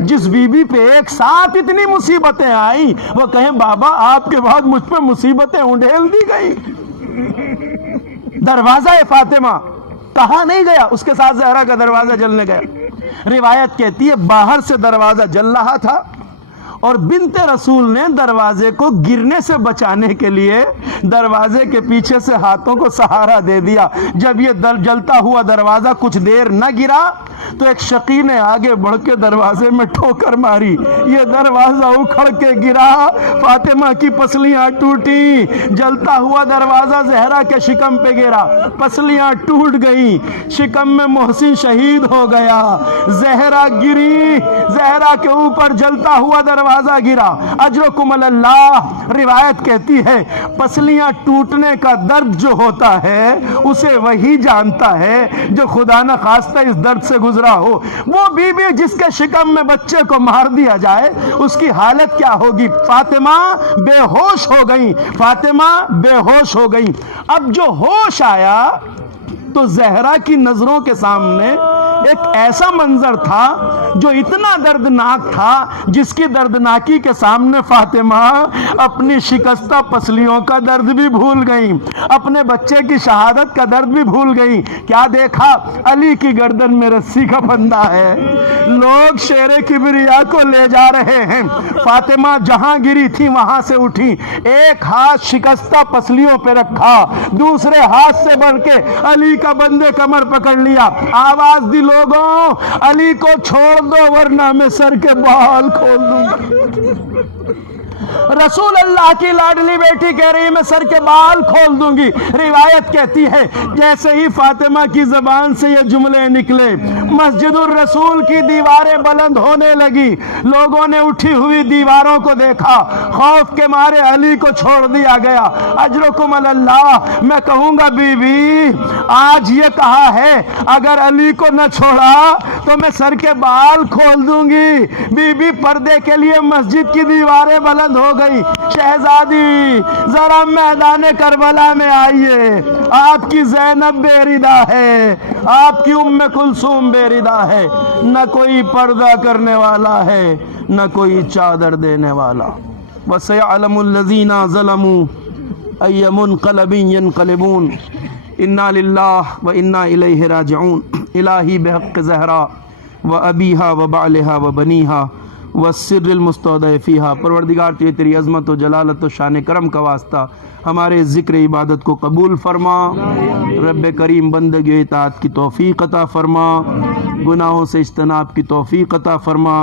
جس بی بی پہ ایک ساتھ اتنی مصیبتیں آئیں وہ کہیں بابا آپ کے بعد مجھ پہ مصیبتیں اونڈیل دی گئی۔ دروازہ فاطمہ کہاں نہیں گیا، اس کے ساتھ زہرا کا دروازہ جلنے گیا۔ روایت کہتی ہے باہر سے دروازہ جل رہا تھا اور بنت رسول نے دروازے کو گرنے سے بچانے کے لیے دروازے کے پیچھے سے ہاتھوں کو سہارا دے دیا۔ جب یہ جلتا ہوا دروازہ کچھ دیر نہ گرا تو ایک شقی نے آگے بڑھ کے دروازے میں ٹھوکر ماری، یہ دروازہ اکھڑ کے گرا، فاطمہ کی پسلیاں ٹوٹی، جلتا ہوا دروازہ زہرا کے شکم پہ گرا، پسلیاں ٹوٹ گئیں، شکم میں محسن شہید ہو گیا، زہرا گری، زہرا کے اوپر جلتا ہوا دروازہ گرا، اجرکم اللہ۔ روایت کہتی ہے پسلیاں ٹوٹنے کا درد جو ہوتا ہے اسے وہی جانتا ہے جو خدا نہ خواستہ اس درد سے گزرا ہو۔ وہ بی بی جس کے شکم میں بچے کو مار دیا جائے اس کی حالت کیا ہوگی؟ فاطمہ بے ہوش ہو گئی، فاطمہ بے ہوش ہو گئی۔ اب جو ہوش آیا تو زہرا کی نظروں کے سامنے ایک ایسا منظر تھا جو اتنا دردناک تھا جس کی دردناکی کے سامنے فاطمہ اپنی شکستہ پسلیوں کا درد بھی بھول گئیں، اپنے بچے کی شہادت کا درد بھی بھول گئیں۔ کیا دیکھا؟ علی کی گردن میں رسی کا پھندا ہے، لوگ شیر کبریا کو لے جا رہے ہیں، فاطمہ جہاں گری تھی وہاں سے اٹھی، ایک ہاتھ شکستہ پسلیوں پہ رکھا، دوسرے ہاتھ سے بڑھ کے علی کا بندے کمر پکڑ لیا، آواز دی لوگوں علی کو چھوڑ دو ورنہ میں سر کے بال کھول دوں گا۔ رسول اللہ کی لاڈلی بیٹی کہہ رہی میں سر کے بال کھول دوں گی۔ روایت کہتی ہے جیسے ہی فاطمہ کی زبان سے یہ جملے نکلے مسجد الرسول کی دیواریں بلند ہونے لگی، لوگوں نے اٹھی ہوئی دیواروں کو دیکھا، خوف کے مارے علی کو چھوڑ دیا گیا۔ اجرکم اللہ، میں کہوں گا بی بی آج یہ کہا ہے اگر علی کو نہ چھوڑا تو میں سر کے بال کھول دوں گی۔ بی بی پردے کے لیے مسجد کی دیواریں بلند ہو گئی۔ شہزادی ذرا میدان کربلا میں آئیے، آپ کی زینب بے ردا ہے، آپ کی ام کلثوم بے ردا ہے، نہ کوئی پردہ کرنے والا ہے نہ کوئی چادر دینے والا۔ وَسَيَعْلَمُ الَّذِينَ ظَلَمُوا أَيَّ مُنقَلَبٍ يَنقَلِبُونَ اِنَّا لِلَّهِ وَإِنَّا إِلَيْهِ راجعون۔ الہی بحق زہرا وَأَبِيهَا وَبَعْلِهَا وَبَنِيهَا والسر المستودع فیہا، پروردگار تیری عظمت و جلالت و شان کرم کا واسطہ ہمارے ذکر عبادت کو قبول فرما، رب کریم بندگی اطاعت کی توفیق عطا فرما، گناہوں سے اجتناب کی توفیق عطا فرما،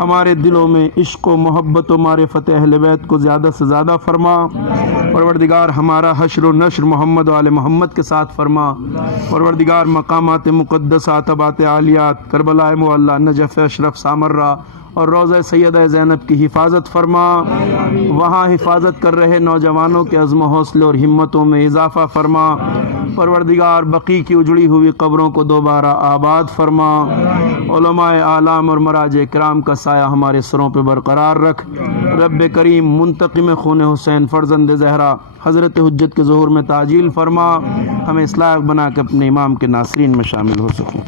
ہمارے دلوں میں عشق و محبت و معرفت اہل بیت کو زیادہ سے زیادہ فرما، پروردگار ہمارا حشر و نشر محمد و آل محمد کے ساتھ فرما، پروردگار مقامات مقدسات ابات عالیات کربلا معلیٰ نجف اشرف سامرہ اور روضہ سیدہ زینب کی حفاظت فرما، وہاں حفاظت کر رہے نوجوانوں کے عزم و حوصلے اور ہمتوں میں اضافہ فرما، پروردگار بقیع کی اجڑی ہوئی قبروں کو دوبارہ آباد فرما، علماء اعلام اور مراجع کرام کا سایہ ہمارے سروں پہ برقرار رکھ، رب کریم منتقم خون حسین فرزند زہرا حضرت حجت کے ظہور میں تعجیل فرما، ہمیں اصلاح بنا کے اپنے امام کے ناصرین میں شامل ہو سکیں۔